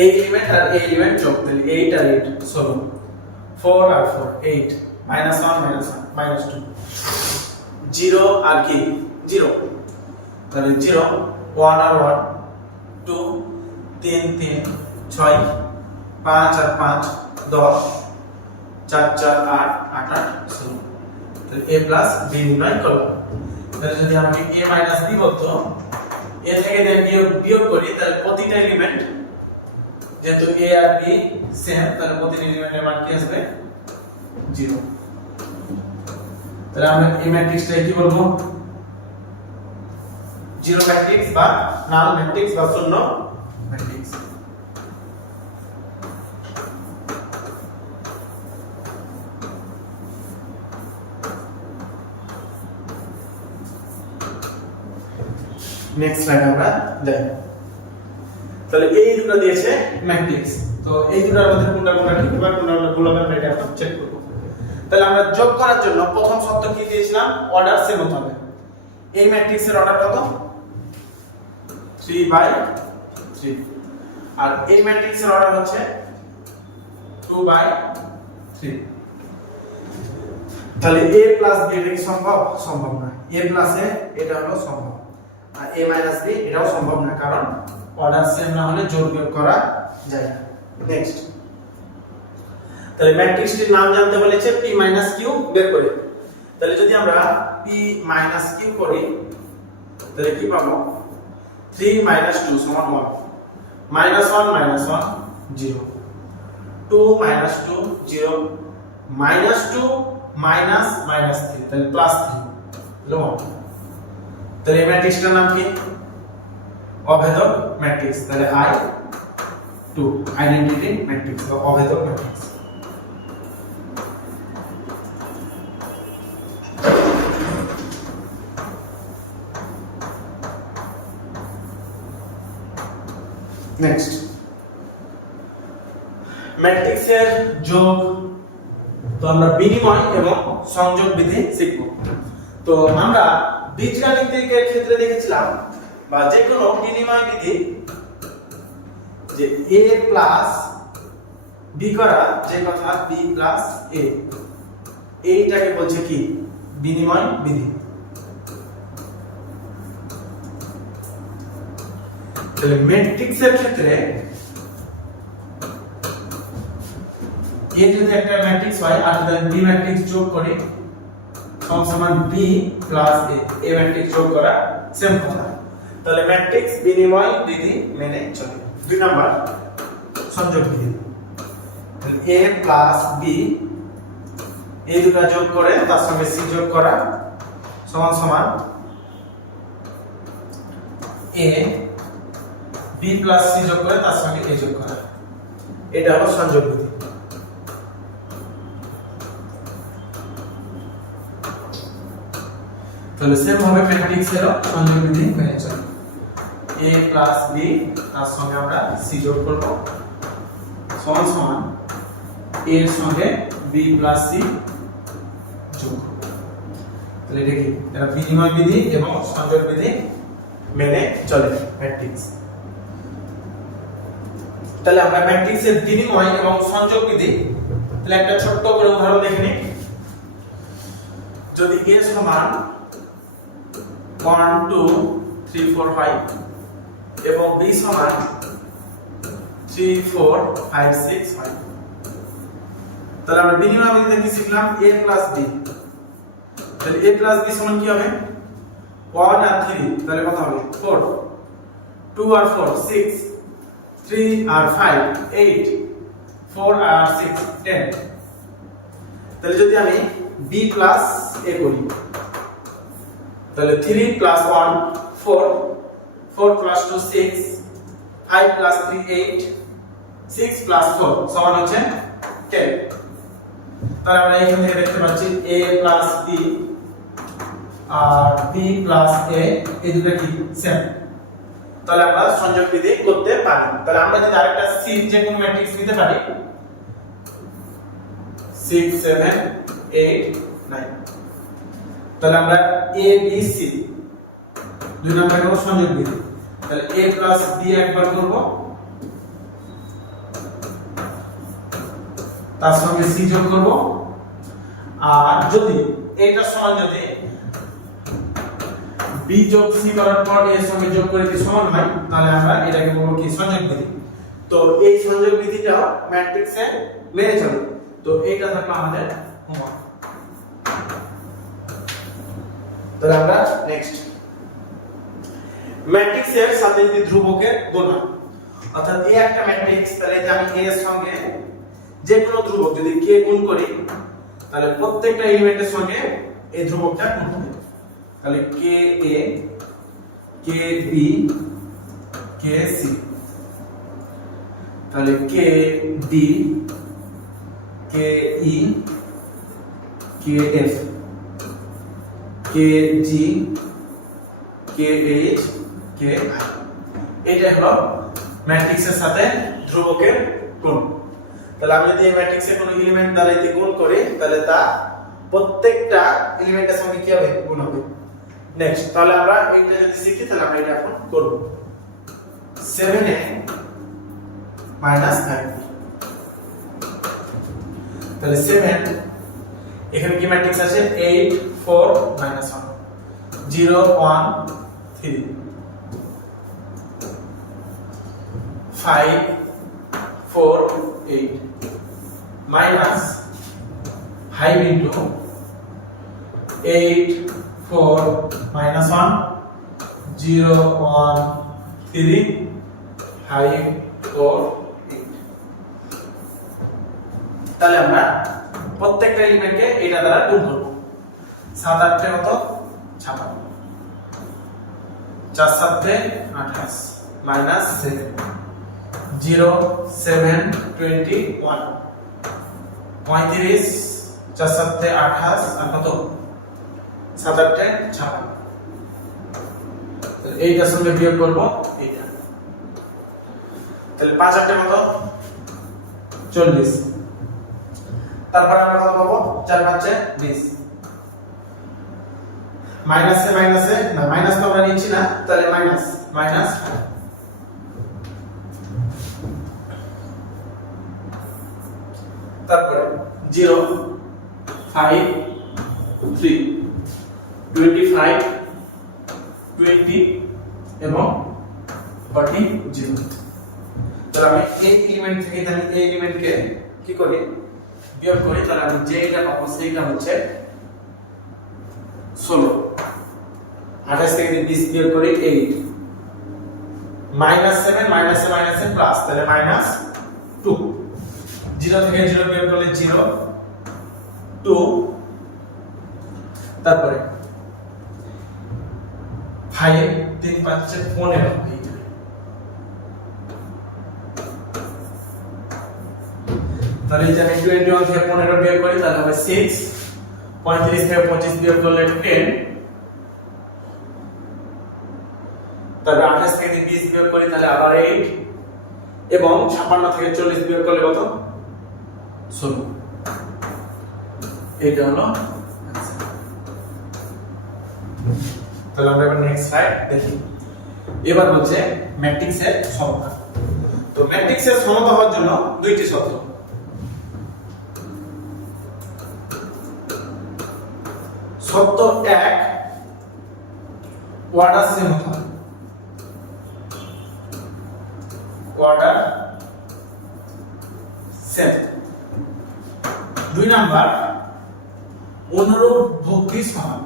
এই এলিমেন্ট আর এই এলিমেন্ট যোগ তাহলে 8 আর 8 16 4 আর 4 8 -1 -1 -2 0 আর কি 0 তাহলে 0 1 আর 1 2 3 3 6 5 আর 5 10 4 4 8 8 8 16 তাহলে a প্লাস b নির্ণয় করলাম। তাহলে যদি আমাকে a মাইনাস b বলতো a থেকে যদি বিয়োগ করি তাহলে প্রতিটা এলিমেন্ট যেহেতু a আর b সেম তাহলে প্রতিটা এলিমেন্টের মান কি আসবে 0। তাহলে আমরা এই ম্যাট্রিক্সটা কি বলবো জিরো ম্যাট্রিক্স বা নাল ম্যাট্রিক্স বা শূন্য ম্যাট্রিক্স। নেক্সট স্লাইড আমরা দেখব। তাহলে এই দুটো দিয়েছে ম্যাট্রিক্স, তো এই দুটোর মধ্যে কোনটা কোনটা ঠিক হবে কোনটা ভুল হবে আমরা এটা এখন চেক করব। তাহলে আমরা যোগ করার জন্য প্রথম শর্ত কি দিয়েছিলাম অর্ডার সেম হতে হবে। এই ম্যাট্রিক্সের অর্ডার কত 3/3 আর এই ম্যাট্রিক্সের অর্ডার হচ্ছে 2/3। তাহলে a প্লাস b এটা কি সম্ভব সম্ভব না, a প্লাস a এটা হলো সম্ভব আর a মাইনাস b এটাও সম্ভব না কারণ অর্ডার সেম না হলে যোগ বিয়োগ করা যায় না। নেক্সট তাহলে ম্যাট্রিক্সটির নাম জানতে বলেছে p মাইনাস q বের করে। তাহলে যদি আমরা p মাইনাস q করি তাহলে কি পাবো 3 minus 2 সমান 1 minus 1 minus 1 0 2 minus 2 0 minus 2 minus minus 3 তাহলে প্লাস 3 হলো 1। তাহলে এই ম্যাট্রিক্সটার নাম কি অভেদক ম্যাট্রিক্স। তাহলে I2 আইডেন্টিটি ম্যাট্রিক্স বা অভেদক ম্যাট্রিক্স। নেক্সট ম্যাট্রিক্সের যোগ তো আমরা বিনিময় এবং সংযোগ বিধি শিখব। তো আমরা বীজগাণিতিকের ক্ষেত্রে দেখেছিলাম বা যে কোনো বিনিময় বিধি যে a প্লাস b করা যে কথা b প্লাস a এইটাকে বলছে কি বিনিময় বিধি। তাহলে ম্যাট্রিক্সের ক্ষেত্রে a যদি একটা ম্যাট্রিক্স হয় আর যদি b ম্যাট্রিক্স যোগ করি সমান b plus a a matrix যোগ করা সেম কথা। তাহলে ম্যাট্রিক্স বিনিময় বিধি মেনে চলে। 2 নাম্বার সংযোগ বিধি। তাহলে a প্লাস b এই দুটো যোগ করে তার সঙ্গে c যোগ করা সমান a b প্লাস c যোগ করে তার সঙ্গে a যোগ করা, এটা হলো সংযোগ বিধি। তাহলে সেম ভাবে ম্যাট্রিক্সের সংযোগ বিধি মেনে চলে, a প্লাস b তার সঙ্গে আমরা c যোগ করব সমান সমান a এর সঙ্গে b প্লাস c যোগ করব। তাহলে এটা কি, এটা বিনিময় বিধি এবং সংযোগ বিধি মেনে চলে ম্যাট্রিক্স। তাহলে আমরা ম্যাট্রিক্সের বিনিময় এবং সংযোগ বিধি তাহলে একটা ছোট্ট করে উদাহরণ দেখে নিই। যদি a সমান 1 2 3 4 5 এবং b সমান 3 4 5 6 5, তাহলে আমরা বিনিময় বিধিতে কি শিখলাম, a প্লাস b। তাহলে a প্লাস b সমান কি হবে, 1 আর 3, তাহলে কত হবে 4, 2 আর 4 6, 3 আর 5 8, 4 আর 6 10। তাহলে যদি আমি b প্লাস a করি, তাহলে 3 প্লাস 1 4, 4 প্লাস 2 6, 5 প্লাস 3 8, 6 প্লাস 4 সমান হচ্ছে 10। তাহলে আমরা এখান থেকে দেখতে পাচ্ছি a প্লাস b আর b প্লাস a এই দুটো কি সেম, তাহলে আমরা সংযোগ বিধি করতে পারি। তাহলে আমরা যদি আরেকটা c যে কোন ম্যাট্রিক্স নিতে পারি 6 7 8 9, তাহলে আমরা a b c দুই নাম্বার করব সংযোগ বিধি। তাহলে a প্লাস b একবার করব, তার সঙ্গে c যোগ করব, আর যদি এটা সমান যদি b যোগ c করার পর a এর সঙ্গে যোগ করে যদি সমান হয় তাহলে আমরা এটাকে বলবো কি সংযোগ বিধি। তো এই সংযোগ বিধিটাও ম্যাট্রিক্সে মেনে চলে। তো এইটা থাকলো আমাদের হোমওয়ার্ক। তাহলে আমরা নেক্সট ম্যাট্রিক্সের সাথে যদি ধ্রুবকের গুণন, অর্থাৎ এই একটা ম্যাট্রিক্স, তাহলে যে আমি a এর সঙ্গে যে কোনো ধ্রুবক যদি k গুণ করি তাহলে প্রত্যেকটা এলিমেন্টের সঙ্গে এই ধ্রুবকটা গুণ হবে। তাহলে ka kb kc, তাহলে kd ke kf kg kh ki, এটা হলো ম্যাট্রিক্সের সাথে ধ্রুবকের গুণ। তাহলে আমি যদি এই ম্যাট্রিক্সের কোনো এলিমেন্ট দ্বারা এটি গুণ করি তাহলে তা প্রত্যেকটা এলিমেন্টের সঙ্গে কি হবে, গুণ হবে। নেক্সট তাহলে আমরা এইটা যদি শিখি তাহলে আমরা এটা এখন করব। 7a - 9, তাহলে 7 এখানে কি ম্যাট্রিক্স আছে 8 4 -1 0 1 3 5 4 8 minus 5 into 8 4 -1 0 1 3 5 4 8। তাহলে আমরা প্রত্যেকটা এলিমেন্টকে এটা দ্বারা গুণ করব। 7 8 কত 56, 4 7 28 minus 7 0 7 21 35 4 7 28 আর কত 7 8 56। তাহলে এইটার সঙ্গে বিয়োগ করব এইটা, তাহলে 5 8 কত 40, তারপর আমরা কত পাবো 4 5 20, মাইনাসে মাইনাসে না মাইনাস তো আমরা নিচ্ছি না, তাহলে মাইনাস মাইনাস, তারপরে 0 5 3 25 20 এবং 40 0। তাহলে আমি এই এলিমেন্ট থেকে আমি এই এলিমেন্টকে কি করি বিয়োগ করি, তাহলে আমি যেটা পাবো সেইটা হচ্ছে 16, 28 থেকে 20 বিয়োগ করি 8 -7 মাইনাসে মাইনাসে প্লাস, তাহলে -2 0 থেকে 0 বিয়োগ করলে 0 2, তারপরে 5 3 5 15 তাহলে এই যে আমি 21 থেকে 15 বিয়োগ করি তাহলে হবে 6, 35 থেকে 25 বিয়োগ করলে 10, তারপর 28 থেকে 20 বিয়োগ করি তাহলে আবার 8, এবং 56 থেকে 40 বিয়োগ করলে কত? 16। এইটা হলো आंसर। তাহলে আমরা এবার নেক্সট স্লাইড দেখি। এবার হচ্ছে ম্যাট্রিক্সের সমতা। তো ম্যাট্রিক্সের সমতা হওয়ার জন্য দুইটি শর্ত। শর্ত 1, অর্ডার সেম হতে হবে। Order same. 2 নাম্বার, অনুরূপ ভক্তি সমান।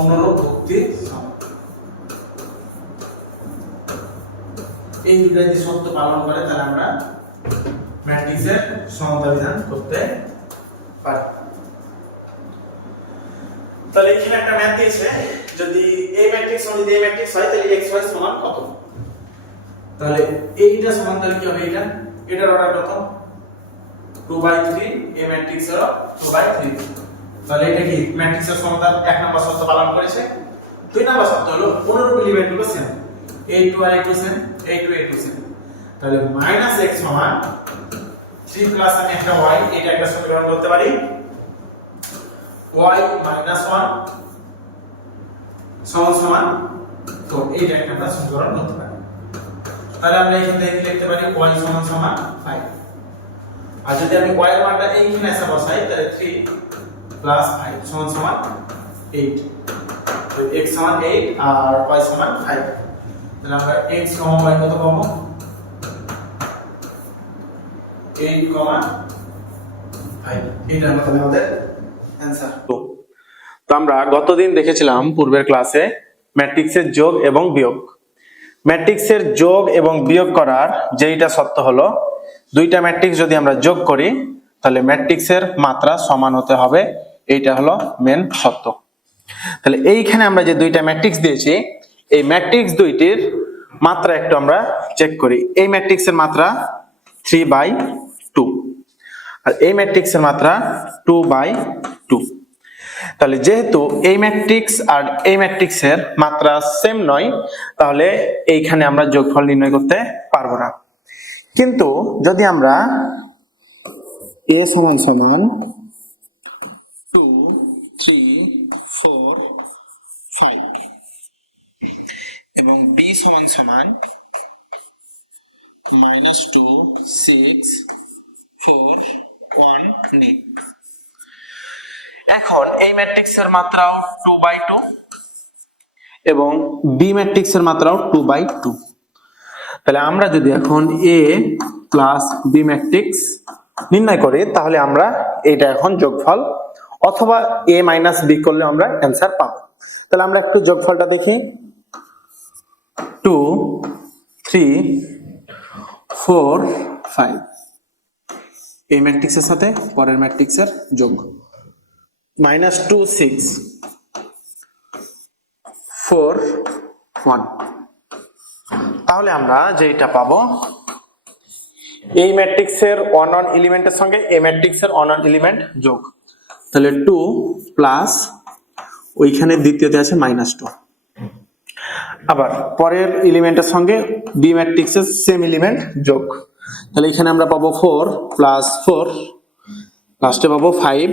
অনুরূপ ভক্তি সমান। এই দুটো যদি শর্ত পালন করে তাহলে আমরা ম্যাট্রিক্সের সমতা বিধান করতে পারি। তাহলে এখানে একটা ম্যাথ দিয়েছে, যদি a ম্যাট্রিক্স যদি a ম্যাট্রিক্স হয় তাহলে xy সমান কত? তাহলে এইটা সমান তাহলে কি হবে? এটার অর্ডার কত? 2/3, a ম্যাট্রিক্স এর 2/3। তাহলে এটা কি ম্যাট্রিক্সের সমতার 1 নম্বর শর্ত পালন করেছে। 2 নম্বর শর্ত হলো অনুরূপ এলিমেন্টগুলো সেম, a2 আর a2 same, a2 a2 same. তাহলে -x সমান 3 প্লাস আমি একটা y, এটা একটা সমীকরণ করতে পারি। y -1 সমান তো এইটা একটা আমরা সমীকরণ করতে পারি। তাহলে আমরা এখান থেকে লিখতে পারি y সমান 5। আর যদি আমি y এর মানটা এইখানে এসে বসাই তাহলে 3 প্লাস 5 সমান 8। তো x সমান 8 আর y সমান 5। তাহলে আমরা x, y কত পাবো? 8, 5। এটা আমাদের অ্যানসার। তো আমরা গতদিন দেখেছিলাম পূর্বের ক্লাসে ম্যাট্রিক্সের যোগ এবং বিয়োগ। ম্যাট্রিক্সের যোগ এবং বিয়োগ করার যেইটা সত্য হলো, দুইটা ম্যাট্রিক্স যদি আমরা যোগ করি তাহলে ম্যাট্রিক্সের মাত্রা সমান হতে হবে, এইটা হলো মেন সত্য। তাহলে এইখানে আমরা যে দুইটা ম্যাট্রিক্স দিয়েছি, এই ম্যাট্রিক্স দুইটির মাত্রা একটু আমরা চেক করি। এই ম্যাট্রিক্সের মাত্রা 3/2 আর এই ম্যাট্রিক্সের মাত্রা 2/2। তাহলে যেহেতু এই ম্যাট্রিক্স আর এই ম্যাট্রিক্সের মাত্রা সেম নয়, তাহলে এইখানে আমরা যোগফল নির্ণয় করতে পারবো না। কিন্তু যদি আমরা a সমান 2, 3, 4, 5 এবং b সমান -2, 6, 4, 1 নিই। এখন এই ম্যাট্রিক্সের মাত্রাও 2/2 এবং বি ম্যাট্রিক্সের মাত্রাও 2/2। তাহলে আমরা যদি এখন a প্লাস বি ম্যাট্রিক্স নির্ণয় করি তাহলে আমরা এটা এখন যোগফল অথবা a মাইনাস b করলে আমরা অ্যানসার পাবো। তাহলে আমরা একটু যোগফলটা দেখি। 2, 3, 4, 5 এই ম্যাট্রিক্সের সাথে পরের ম্যাট্রিক্সের যোগ। -2, 6, 4, 1। তাহলে আমরা যেটা পাবো, এই ম্যাট্রিক্সের অনন এলিমেন্টের সঙ্গে এই ম্যাট্রিক্সের অনন এলিমেন্ট যোগ। তাহলে 2 প্লাস ওইখানে দ্বিতীয়তে আছে -2। আবার পরের এলিমেন্টের সঙ্গে বি ম্যাট্রিক্সের সেম এলিমেন্ট যোগ। তাহলে এখানে আমরা পাবো 4 প্লাস 4, লাস্টে পাবো 5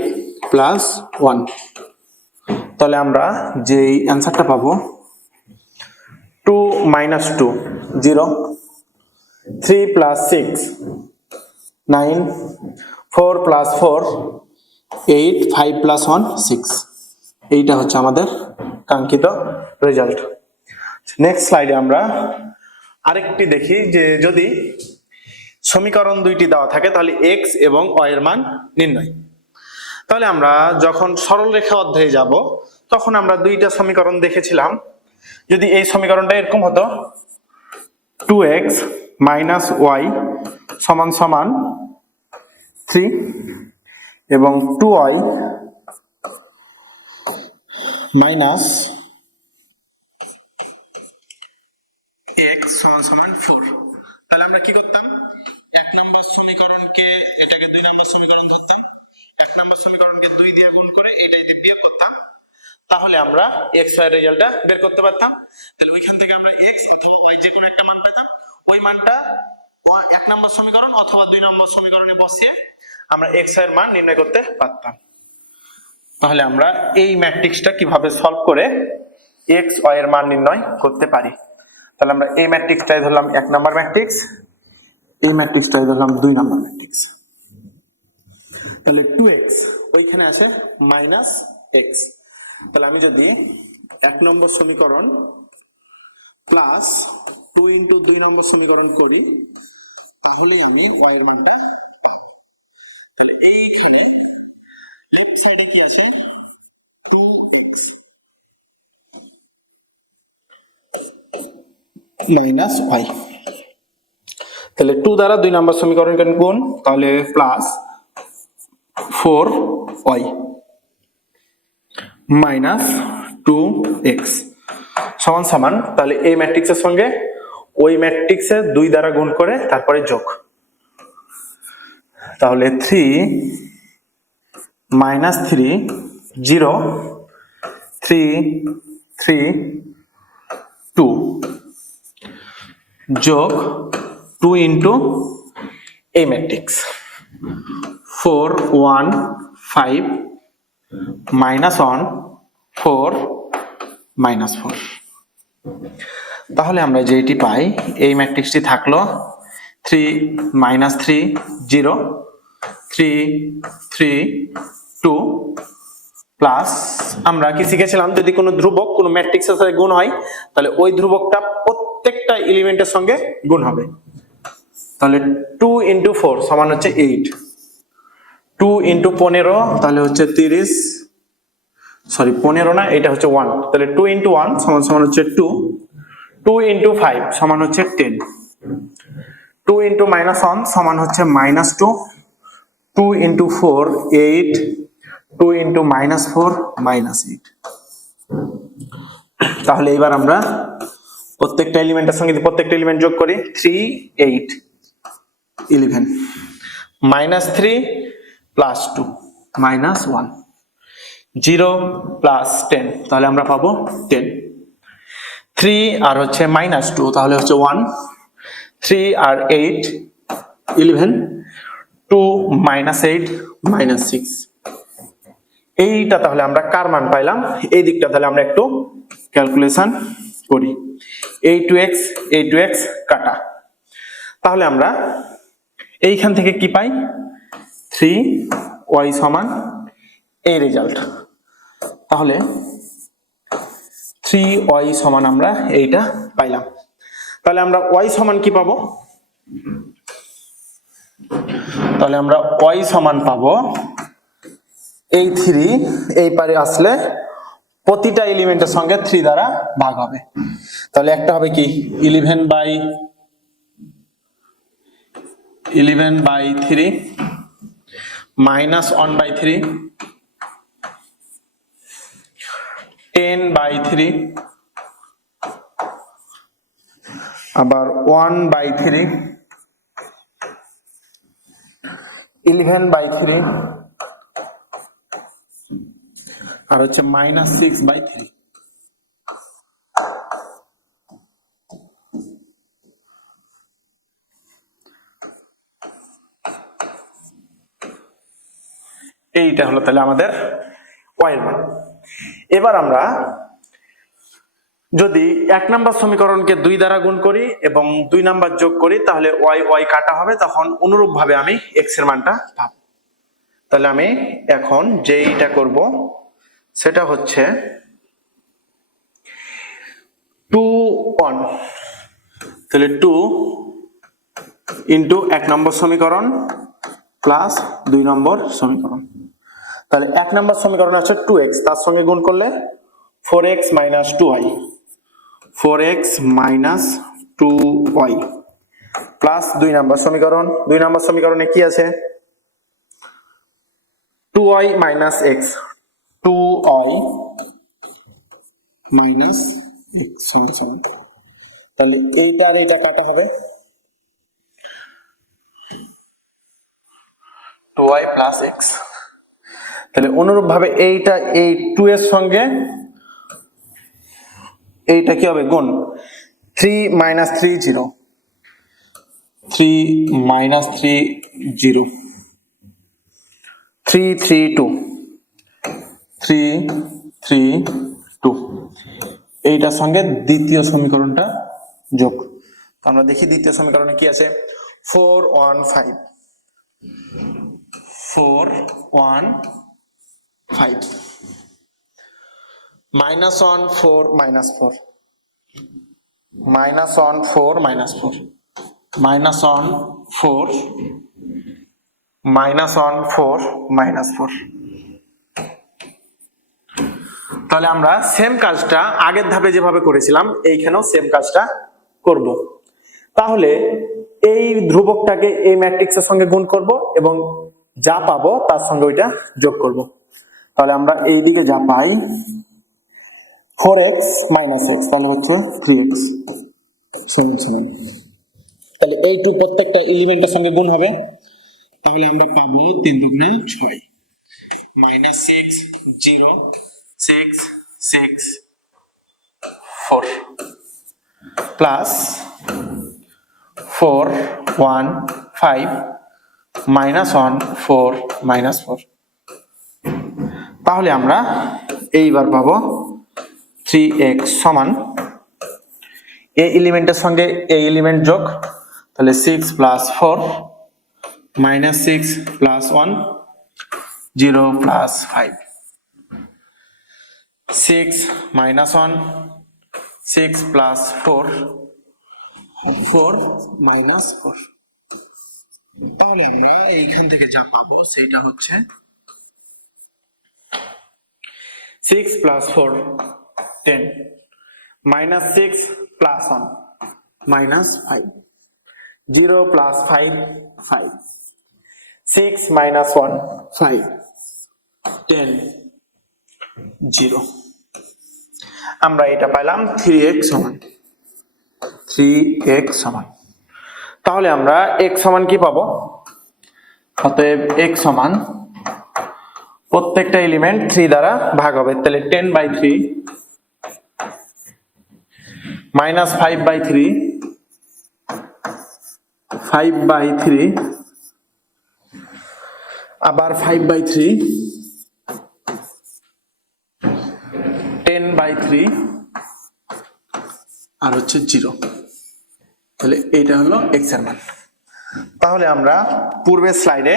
প্লাস 1। তাহলে আমরা যে অ্যানসারটা পাবো 2 - 2 0, 3 প্লাস 6 9, 4 প্লাস 4 8, 5 প্লাস 1 6। এইটা হচ্ছে আমাদের কাঙ্ক্ষিত রেজাল্ট। নেক্সট স্লাইডে আমরা আরেকটি দেখি যে যদি সমীকরণ দুইটি দেওয়া থাকে তাহলে x এবং y এর মান নির্ণয়। তাহলে আমরা যখন সরল রেখা অধ্যায়ে যাব তখন আমরা দুইটা সমীকরণ দেখেছিলাম। যদি এই সমীকরণটা এরকম হতো 2x মাইনাস y সমান সমান 3 এবং 2y মাইনাস x সমান সমান 4। তাহলে আমরা কি করতাম, এক নম্বর সমীকরণকে, এটাকে দুই নম্বর সমীকরণ ধরতাম, এক নম্বর সমীকরণকে 2 দিয়ে গুণ করে এটাই দিয়ে বিয়োগ করতাম, তাহলে আমরা x এর রেজাল্টটা বের করতে পারতাম। তাহলে ওইখান থেকে আমরা x অথবা y যে কোনো একটা মান পেতাম, ওই মানটা এক নম্বর সমীকরণ অথবা 2 নম্বর সমীকরণে বসিয়ে আমরা x এর মান নির্ণয় করতে পারতাম। তাহলে আমরা এই ম্যাট্রিক্সটা কিভাবে সলভ করে x y এর মান নির্ণয় করতে পারি। তাহলে আমরা এই ম্যাট্রিক্সটাই ধরলাম 1 নাম্বার ম্যাট্রিক্স, এই ম্যাট্রিক্সটাই ধরলাম 2 নাম্বার ম্যাট্রিক্স। তাহলে 2x ওইখানে আছে -x, তাহলে আমি যদি 1 নম্বর সমীকরণ প্লাস 2 ইনটু 2 নম্বর সমীকরণ করি, তাহলে আমি y এর মানটা, এইখানে লেফট সাইডে কি আছে, 2x -y, তাহলে 2 দ্বারা 2 নম্বর সমীকরণকে গুণ, তাহলে প্লাস 4y মাইনাস 2x সমান সমান, তাহলে এই ম্যাট্রিক্সের সঙ্গে ওই ম্যাট্রিক্সে 2 দ্বারা গুণ করে তারপরে যোগ, তাহলে 3 -3 0 3 3 2 যোগ 2 ইন্টু এই ম্যাট্রিক্স 4 1 5 -1 4 -4। তাহলে আমরা যেটি পাই, এই ম্যাট্রিক্সটি থাকলো 3 -3 0 3 3 2 প্লাস, আমরা কি শিখেছিলাম, যদি কোনো ধ্রুবক কোনো ম্যাট্রিক্সের সাথে গুণ হয় তাহলে ওই ধ্রুবকটা প্রত্যেকটা এলিমেন্টের সঙ্গে গুণ হবে। তাহলে 2 ইন্টু 4 সমান হচ্ছে 8, 2 ইন্টু 15 তাহলে হচ্ছে 30, সরি 15 না, এটা হচ্ছে 1, তাহলে 2 ইন্টু 1 সমান সমান হচ্ছে 2, 2 ইন্টু 5 সমান হচ্ছে 10, 2 ইন্টু -1 সমান হচ্ছে -2, 2 ইন্টু 4 8, 2 ইন্টু -4 -8। তাহলে এবার আমরা প্রত্যেকটা এলিমেন্টের সঙ্গে প্রত্যেকটা এলিমেন্ট যোগ করি, 3 8 11 -3 প্লাস 2 -1 0 প্লাস 10, তাহলে আমরা পাবো 10, 3 আর হচ্ছে -2 তাহলে হচ্ছে 1, 3 আর 8 11, 2 -8 -6। এইটা তাহলে আমরা কার মান পাইলাম, এই দিকটা তাহলে আমরা একটু ক্যালকুলেশন করি। এই 2x কাটা, তাহলে আমরা এইখান থেকে কি পাই, 3y সমান এই রেজাল্ট, তাহলে 3y সমান আমরা এইটা পাইলাম। তাহলে আমরা y সমান কি পাবো, তাহলে আমরা y সমান পাবো এই 3 এই পারে আসলে প্রতিটা এলিমেন্টের সঙ্গে 3 দ্বারা ভাগ হবে, তাহলে একটা হবে কি 11/3 -1/3 10/3 আবার 1/3 11/3 আর হচ্ছে -6/3। এইটা হলো তাহলে আমাদের y এর মান। এবার আমরা যদি 1 নাম্বার সমীকরণকে 2 দ্বারা গুণ করি এবং 2 নাম্বার যোগ করি, তাহলে y কাটা হবে, তখন অনুরূপভাবে আমি x এর মানটা পাবো। তাহলে আমি এখন যেইটা করব সেটা হচ্ছে 2 1, তাহলে 2 ইন্টু 1 নম্বর সমীকরণ প্লাস 2 নম্বর সমীকরণ, তাহলে 1 নম্বর সমীকরণ আছে 2x, তার সঙ্গে গুণ করলে 4x - 2y, 4x - 2y plus 2 নম্বর সমীকরণ, 2 নম্বর সমীকরণে কি আছে, 2y - x, 2y - x সমান, তাহলে এইটা আর এইটা কাটা হবে 2y প্লাস x। তাহলে অনুরূপ ভাবে এইটা এই 2 এর সঙ্গে এইটা কি হবে গুণ 3 মাইনাস 3 0 3 মাইনাস 3 0 3 3 2 3 3 2 এইটার সঙ্গে দ্বিতীয় সমীকরণটা যোগ। তো আমরা দেখি দ্বিতীয় সমীকরণে কি আছে 4 1 5 4 1 5 minus 1 4 minus 4 minus 1 4 minus 4 minus 1 4 minus 1 4 minus 4। তাহলে আমরা সেম কাজটা আগের ধাপে যেভাবে করেছিলাম এইখানেও সেম কাজটা করব। তাহলে এই ধ্রুবকটাকে এই ম্যাট্রিক্সের সঙ্গে গুণ করব এবং যা পাবো তার সঙ্গে ওইটা যোগ করব। তাহলে আমরা এই দিকে যা পাই 4x minus x তাহলে হচ্ছে 3x সমান সমান, তাহলে এই টু প্রত্যেকটা এলিমেন্টের সঙ্গে গুণ হবে। তাহলে আমরা পাবো 3 দুগুণে 6 minus 6 0 6 6 4 plus 4 1 5 minus 1 4 minus 4। তাহলে আমরা এইবার পাবো 3x সমান এই এলিমেন্টের সঙ্গে এই এলিমেন্ট যোগ, তাহলে 6 plus 4 minus 6 plus 1 0 plus 5 6 minus 1 6 plus 4 4 minus 4। তাহলে আমরা এইখান থেকে যা পাবো সেটা হচ্ছে 6 plus 4 10 minus 6 plus 1 minus 5 0 plus 5 5 6 minus 1 5 10 0। আমরা এটা পাইলাম 3x সমান 3x সমান। তাহলে আমরা x সমান কি পাবো, অতএব x সমান প্রত্যেকটা এলিমেন্ট 3 দ্বারা ভাগ হবে, তাহলে 10/3 minus 5/3 5/3 আবার 5/3 10/3 আর হচ্ছে 0। তাহলে এইটা হলো x এর মান। তাহলে আমরা পূর্বের স্লাইডে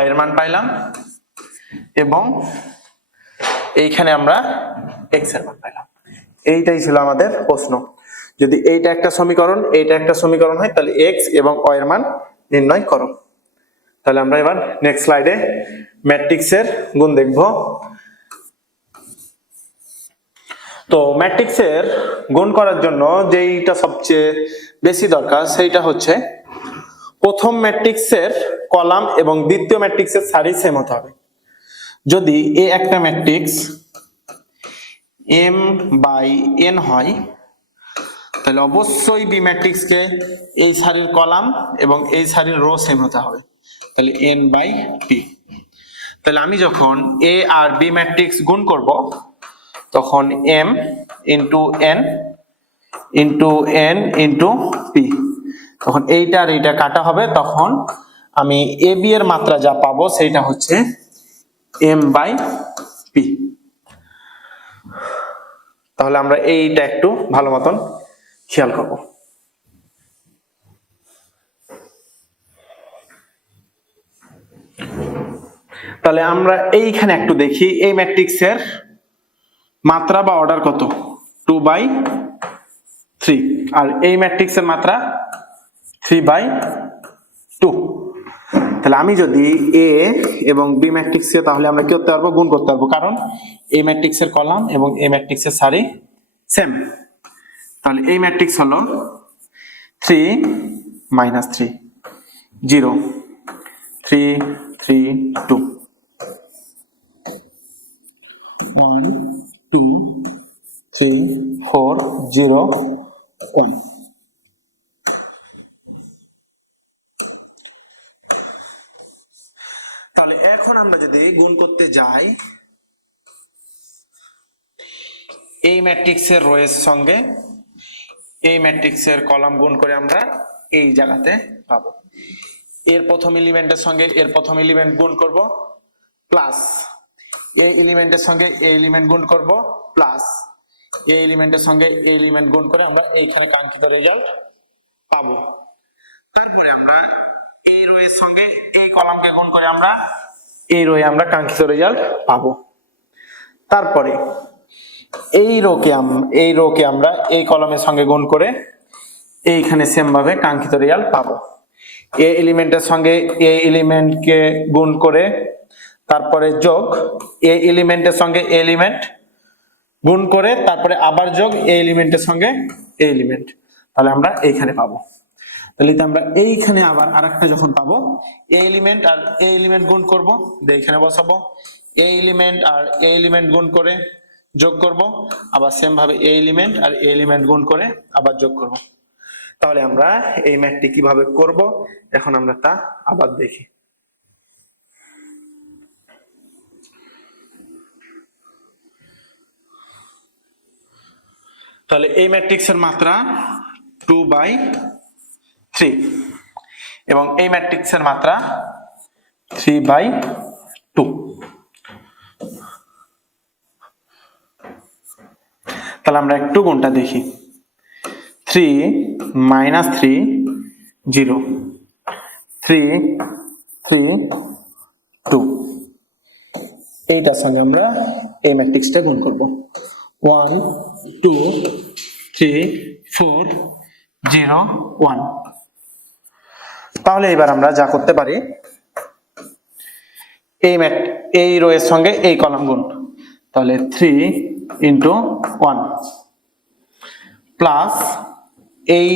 y এর মান পাইলাম এবং এইখানে আমরা x এর মান পাইলাম। এইটাই ছিল আমাদের প্রশ্ন। যদি এইটা একটা সমীকরণ এইটা একটা সমীকরণ হয় তাহলে x এবং y এর মান নির্ণয় করো। তাহলে আমরা এবার নেক্সট স্লাইডে ম্যাট্রিক্সের গুণ দেখব। তো ম্যাট্রিক্সের গুণ করার জন্য যেইটা সবচেয়ে বেশি দরকার সেইটা হচ্ছে প্রথম ম্যাট্রিক্সের কলাম এবং দ্বিতীয় ম্যাট্রিক্সের সারি সেম হতে হবে। যদি এ একটা ম্যাট্রিক্স m/n হয় তাহলে অবশ্যই বি ম্যাট্রিক্সকে এই সারির কলাম এবং এই সারির রো সেম হতে হবে, তাহলে n/p। তাহলে আমি যখন এ আর বি ম্যাট্রিক্স গুণ করব তখন m into n into n into p, তখন এইটা আর এইটা কাটা হবে, তখন আমি এ বি এর মাত্রা যা পাবো সেইটা হচ্ছে m/p। তাহলে আমরা এইটা একটু ভালো মতন খেয়াল করব। তাহলে আমরা এইখানে একটু দেখি এই ম্যাট্রিক্সের মাত্রা বা অর্ডার কত 2/3 আর এই ম্যাট্রিক্সের মাত্রা 3/2। তাহলে আমি যদি এ এবং বি ম্যাট্রিক্সে তাহলে আমরা কি করতে পারবো, গুণ করতে পারবো, কারণ এই ম্যাট্রিক্সের কলাম এবং এই ম্যাট্রিক্সের সারি সেম। তাহলে এই ম্যাট্রিক্স হলো 3 - 3 0 3 3 2 1 2 3 4 0 1। তাহলে এখন আমরা যদি গুণ করতে যাই এই ম্যাট্রিক্সের রো এর সঙ্গে এই ম্যাট্রিক্সের কলাম গুণ করে আমরা এই জায়গাতে পাবো। এর প্রথম এলিমেন্টের সঙ্গে এর প্রথম এলিমেন্ট গুণ করব প্লাস এই এলিমেন্টের সঙ্গে এই এলিমেন্ট গুণ করব প্লাস এই এলিমেন্টের সঙ্গে এই এলিমেন্ট গুণ করে আমরা এইখানে কাঙ্ক্ষিত রেজাল্ট পাবো। তারপরে আমরা এই রো এর সঙ্গে এই কলামকে গুণ করে আমরা এই রোয়ে আমরা কাঙ্ক্ষিত রেজাল্ট পাবো। তারপরে এই রোকে আমরা এই কলামের সঙ্গে গুণ করে এইখানে সেম ভাবে কাঙ্ক্ষিত রেজাল্ট পাবো। এই এলিমেন্টের সঙ্গে এই এলিমেন্টকে গুণ করে তারপরে যোগ এই এলিমেন্টের সঙ্গে এই এলিমেন্ট গুণ করে তারপরে আবার যোগ এই এলিমেন্টের সঙ্গে এই এলিমেন্ট, তাহলে আমরা এইখানে পাবো। তাহলে আমরা এইখানে আবার আরেকটা যখন পাবো এই এলিমেন্ট আর এই এলিমেন্ট গুণ করব, এইখানে বসাবো এই এলিমেন্ট আর এই এলিমেন্ট গুণ করে যোগ করব, আবার সেম ভাবে এই এলিমেন্ট আর এই এলিমেন্ট গুণ করে আবার যোগ করব। তাহলে আমরা এই ম্যাথটি কিভাবে করব এখন আমরা তা আবার দেখি। তাহলে এই ম্যাট্রিক্সের মাত্রা 2/3 এবং এই ম্যাট্রিক্সের মাত্রা 3/2। তাহলে আমরা একটু গুণটা দেখি। 3 - 3 0 3 3 2 এইটার সঙ্গে আমরা এই ম্যাট্রিক্সটা গুণ করব 1 2 3 4 0 1। তাহলে এবার আমরা যা করতে পারি এই রো এর সঙ্গে এই কলাম গুণ, তাহলে 3 × 1 প্লাস এই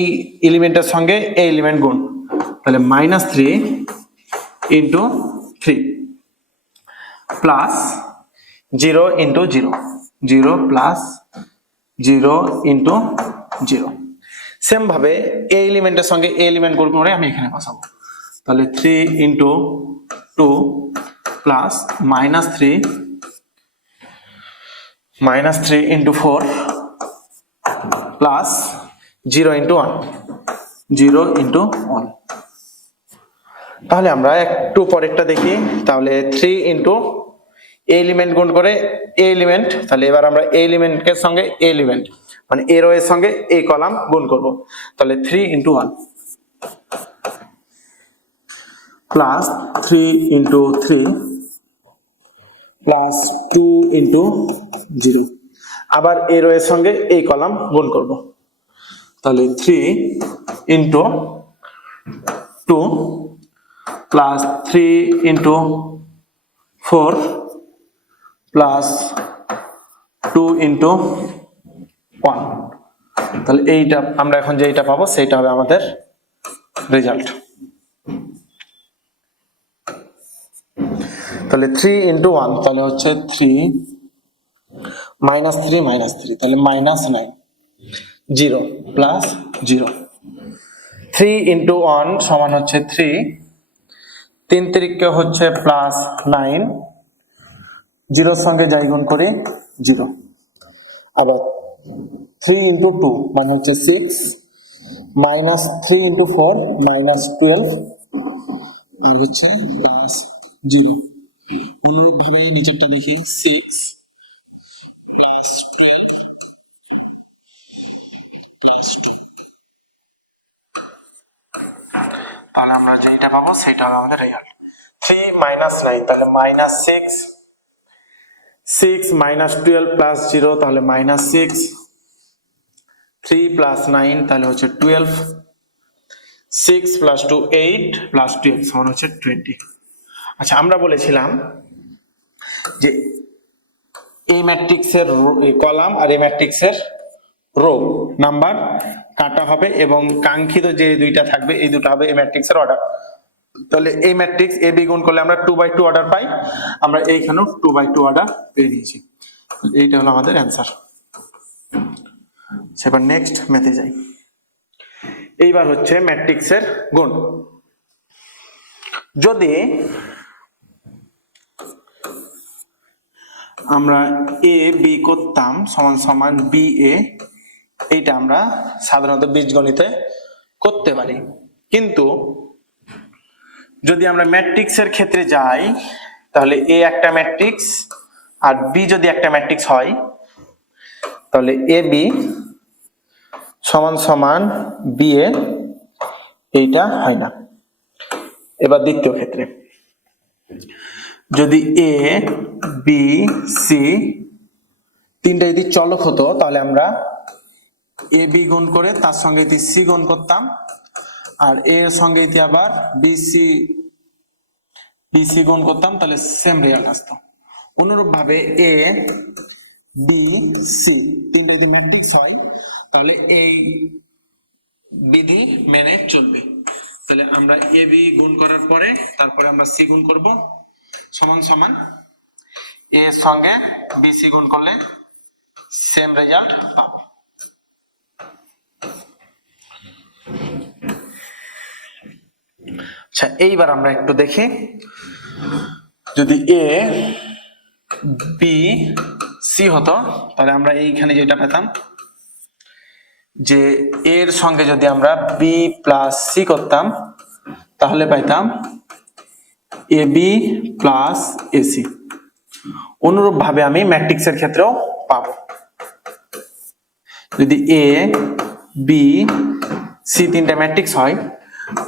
এলিমেন্টের সঙ্গে এই এলিমেন্ট গুণ, তাহলে -3 × 3 প্লাস 0 × 0 0 প্লাস 0 × 0। সেম ভাবে এই এলিমেন্টের সঙ্গে এই এলিমেন্ট গুণ করে আমি এখানে বসাবো, তাহলে 3 × 2 প্লাস -3 × 4 প্লাস 0 × 1 0 × 1। তাহলে আমরা একটু পরেরটা দেখি। তাহলে 3 এই এলিমেন্ট গুণ করে এই এলিমেন্ট, তাহলে এবার আমরা এই এলিমেন্টের সঙ্গে এই এলিমেন্ট মানে এই রো এর সঙ্গে এই কলাম গুণ করব, তাহলে 3 × 1 প্লাস 3 × 3 প্লাস 2 × 0, আবার এই রো এর সঙ্গে এই কলাম গুণ করব, তাহলে 3 × 2 প্লাস 3 × 4 প্লাস 2 × 1। তাহলে এইটা আমরা এখন যেটা পাবো সেটা হবে আমাদের রেজাল্ট। তাহলে 3 × 1 তাহলে হচ্ছে 3 -3 -3 তাহলে -9 0 প্লাস 0। 3 × 1 সমান হচ্ছে 3 3 3 হচ্ছে প্লাস 9 0 সঙ্গে যাই গুণ করে 0, আবার 3 × 2 মানে হচ্ছে 6 -3 × 4 -12 আর হচ্ছে প্লাস 0। অনুরূপ ভাবে নিচেরটা দেখি 6 প্লাস 12 প্লাস 2, তাহলে আমরা যেটা পাবো সেটা হবে আমাদের রেজাল্ট। 3 - 9 তাহলে -6 6 -12 প্লাস 0 তাহলে -6 3 প্লাস 9 তাহলে হচ্ছে 12 6 প্লাস 2 8 প্লাস 12 সমান হচ্ছে 20। আচ্ছা, আমরা বলেছিলাম যে এই ম্যাট্রিক্সের কলাম আর এই ম্যাট্রিক্সের রো নাম্বার কাটা হবে এবং কাঙ্ক্ষিত যে দুইটা থাকবে এই দুটো হবে এই ম্যাট্রিক্সের অর্ডার। তাহলে এই ম্যাট্রিক্স এ বি গুণ করলে আমরা 2/2 অর্ডার পাই, আমরা এইখানেও 2/2 অর্ডার পেয়ে নিয়েছি। এইটা হলো আমাদের অ্যান্সার। সেবার নেক্সট ম্যাথে যাই। এইবার হচ্ছে ম্যাট্রিক্সের গুণ। যদি আমরা এ বি করতাম সমান সমান বি এ, এইটা আমরা সাধারণত বীজগণিতে করতে পারি, কিন্তু যদি আমরা ম্যাট্রিক্সের ক্ষেত্রে যাই তাহলে এ একটা ম্যাট্রিক্স আর বি যদি একটা ম্যাট্রিক্স হয় তাহলে এ বি সমান সমান বি এ, এইটা হয় না। এবার দ্বিতীয় ক্ষেত্রে যদি এ বি সি তিনটা যদি চলক হতো তাহলে আমরা এ বি গুণ করে তার সঙ্গে যদি সি গুণ করতাম, আর এর সঙ্গে যদি আবার বিসি গুণ করতাম, তাহলে সেম রেজাল্ট আসতো। অনুরূপ ভাবে এ বি সি তিনটা যদি ম্যাট্রিক্স হয় তাহলে এই বিধি মেনে চলবে। তাহলে আমরা এ বি গুণ করার পরে তারপরে আমরা সি গুণ করব, সমান সমান এ এর সঙ্গে বিসি গুণ করলে সেম রেজাল্ট পাবো। আচ্ছা, এইবার আমরা একটু দেখি, যদি এ বি সি হতো তাহলে আমরা এইখানে যেটা পেতাম যে এর সঙ্গে যদি আমরা বি প্লাস সি করতাম তাহলে পাইতাম এ বি প্লাস এসি। অনুরূপ ভাবে আমি ম্যাট্রিক্সের ক্ষেত্রেও পাবো। যদি এ বি সি তিনটা ম্যাট্রিক্স হয়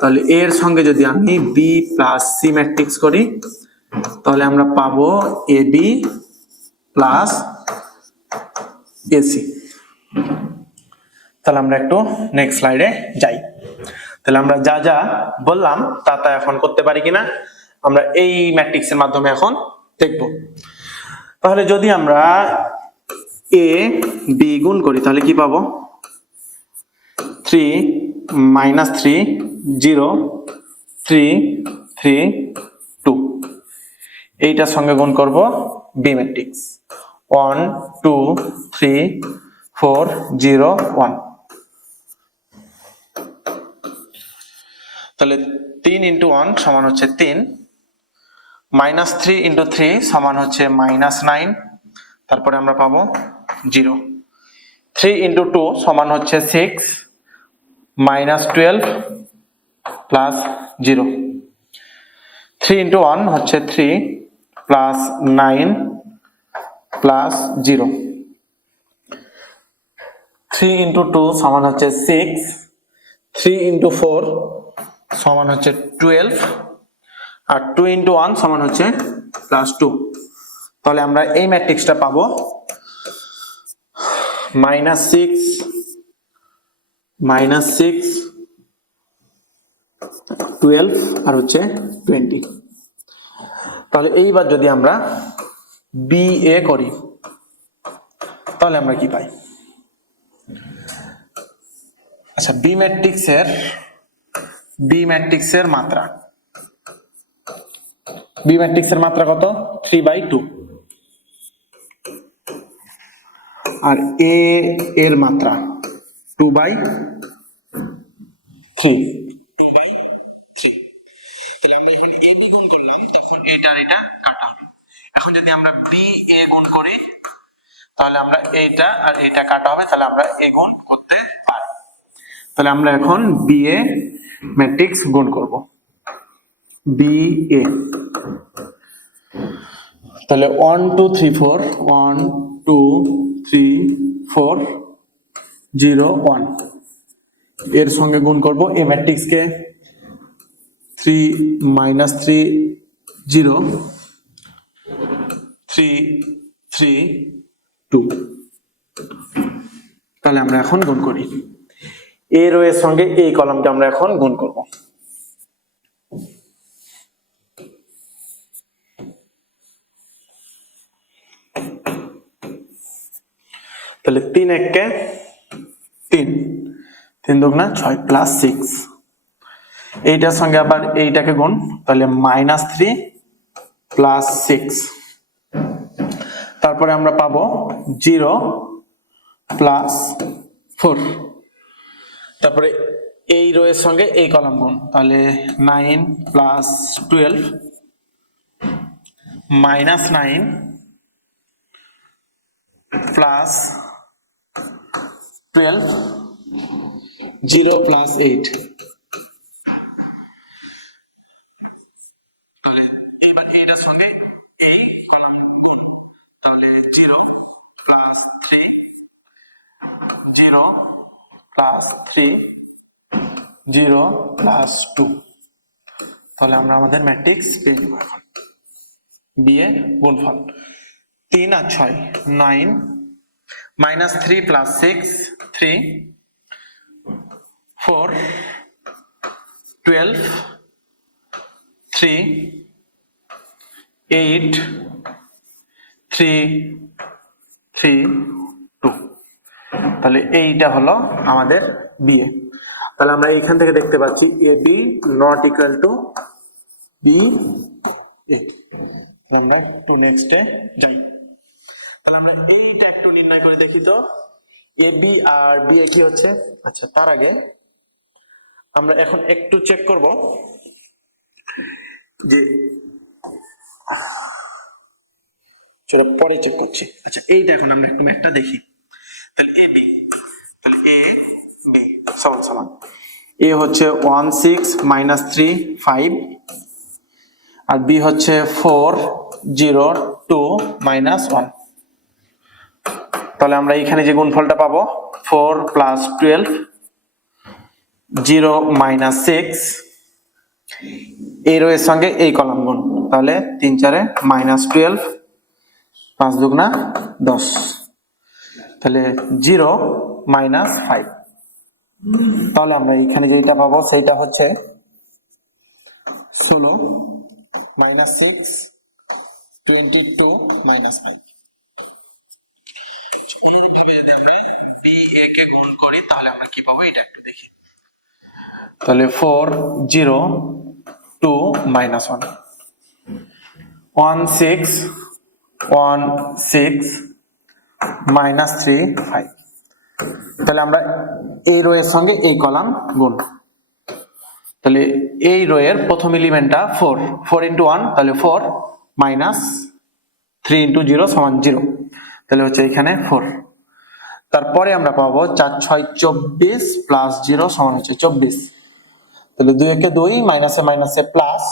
তাহলে এর সঙ্গে যদি আমি বি প্লাস সি ম্যাট্রিক্স করি তাহলে আমরা পাবো এ বি প্লাস এসি। তাহলে আমরা একটু নেক্সট স্লাইডে যাই। তাহলে আমরা যা যা বললাম তা এখন করতে পারি কিনা আমরা এই ম্যাট্রিক্সের মাধ্যমে এখন দেখব। তাহলে যদি আমরা এ বি গুণ করি তাহলে কি পাবো, 3 -3 0 3 3 2, এইটার সঙ্গে গুণ করব বি ম্যাট্রিক্স 1 2 3 4 0 1। তাহলে 3 × 1 সমান হচ্ছে 3, -3 × 3 সমান হচ্ছে -9, তারপরে আমরা পাবো 0। 3 × 2 সমান হচ্ছে 6, -12 প্লাস 0। 3 × 1 হচ্ছে 3 প্লাস 9 প্লাস 0। 3 × 2 সমান হচ্ছে 6, 3 × 4 সমান হচ্ছে 12, আর 2 × 1 সমান হচ্ছে +2। তাহলে আমরা এই ম্যাট্রিক্সটা পাবো -6 12 আর হচ্ছে 20। তাহলে এইবার যদি আমরা বি এ করি তাহলে আমরা কি পাই? আচ্ছা, বি ম্যাট্রিক্সের মাত্রা, বি ম্যাট্রিক্সের মাত্রা কত? 3/2। আর এ এর মাত্রা 2/3। তাহলে আমরা যখন এ বি গুণ করলাম তখন এটা আর এটা কাটা হবে। এখন যদি আমরা বি এ গুণ করি তাহলে আমরা এইটা আর এটা কাটা হবে, তাহলে আমরা এ গুণ করতে পারি। তাহলে আমরা এখন বি এ ম্যাট্রিক্স গুণ করব, বি এ। তাহলে 1 2 3 4 1 2 3 4 0 1 এর সঙ্গে গুণ করব এ ম্যাট্রিক্স কে 3 -3 0 3 3 2। তাহলে আমরা এখন গুণ করি, এ রো এর সঙ্গে এই কলামটা আমরা এখন গুণ করব। তাহলে 3 1 কে 3 3 দুগুণা 6 প্লাস 6, এইটার সঙ্গে আবার এইটাকে গুণ, তাহলে -3 প্লাস 6। তারপরে আমরা পাবো 0 প্লাস 4। তারপরে এই রো এর সঙ্গে এই কলাম গুণ, তাহলে 9 প্লাস 12 মাইনাস 9 প্লাস 12 0 প্লাস 8। তাহলে এইবার এইটার সঙ্গে এই কলাম গুণ, তাহলে 0 প্লাস 3 0 প্লাস 3 0 প্লাস 2। তাহলে আমরা আমাদের ম্যাট্রিক্স পেয়ে নেব এখন। বি এ গুণফল 3 আর 6 9 মাইনাস 3 প্লাস 6 3 4 12 3 8 3 3 2। তাহলে এইটা হলো আমাদের বিএ। তাহলে আমরা এইখান থেকে দেখতে পাচ্ছি A B not equal to B A. আমরা একটু নেক্সটে যাই। তাহলে আমরা এইটা একটু নির্ণয় করে দেখি তো এ বি আর বি এ কি হচ্ছে। আচ্ছা, তার আগে আমরা এখন একটু চেক করব যে সেটা পরে চেক করছি। আচ্ছা, এইটা এখন আমরা একটু ম্যাথটা দেখি। তাহলে এ বি, তাহলে এ বি সমান সমান এ হচ্ছে 1 6 মাইনাস 3 5 আর বি হচ্ছে 4 0 2 মাইনাস 1। তাহলে আমরা এখানে যে গুণফলটা পাবো 4 প্লাস 12 0 মাইনাস 6 এই রো এর সঙ্গে এই কলাম গুণ, তাহলে 3 4 মাইনাস 12 5 দুগুণা 10, তাহলে 0 মাইনাস 5। তাহলে আমরা এখানে যেটা পাবো সেইটা হচ্ছে 16 মাইনাস 6 22 মাইনাস 5। এইভাবে যদি আমরা বি এ কে গুণ করি তাহলে আমরা কি পাবো এটা একটু দেখি। তাহলে 4 0 2 মাইনাস 1 1 6 1 6 মাইনাস 3 5। তাহলে আমরা এই রো এর সঙ্গে এই কলাম গুণ, তাহলে এই রো এর প্রথম এলিমেন্টটা 4 4 ইন্টু 1 তাহলে 4 মাইনাস 3 ইন্টু 0 সমান 0, তাহলে হচ্ছে এখানে 4। তারপরে আমরা পাবো 4 6 24 প্লাস 0 সমান হচ্ছে 24, তাহলে 2 একে 2 মাইনাসে মাইনাসে প্লাস,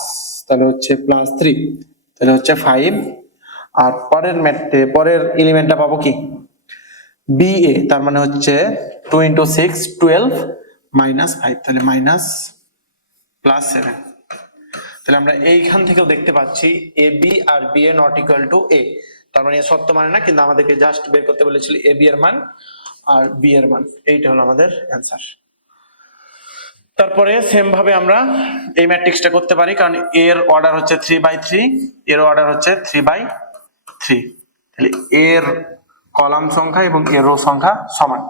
তাহলে হচ্ছে প্লাস 3, তাহলে হচ্ছে 5। আর পরের এলিমেন্টটা পাবো কি বি এ, তার মানে হচ্ছে 2 ইন্টু 6 12 মাইনাস 5, তাহলে মাইনাস প্লাস 7। তাহলে আমরা এইখান থেকেও দেখতে পাচ্ছি এ বি আর B A not equal to A, তার মানে সত্য মানে না, কিন্তু আমাদেরকে জাস্ট বের করতে বলেছিল এ বি এর মান আর বি এর মান। এইটা হলো আমাদের অ্যান্সার। তারপরে সেম ভাবে আমরা এই ম্যাট্রিক্সটা করতে পারি, কারণ এর অর্ডার হচ্ছে 3/3, এর অর্ডার হচ্ছে 3/3, তাহলে এর কলাম সংখ্যা এবং এর রো সংখ্যা সমান,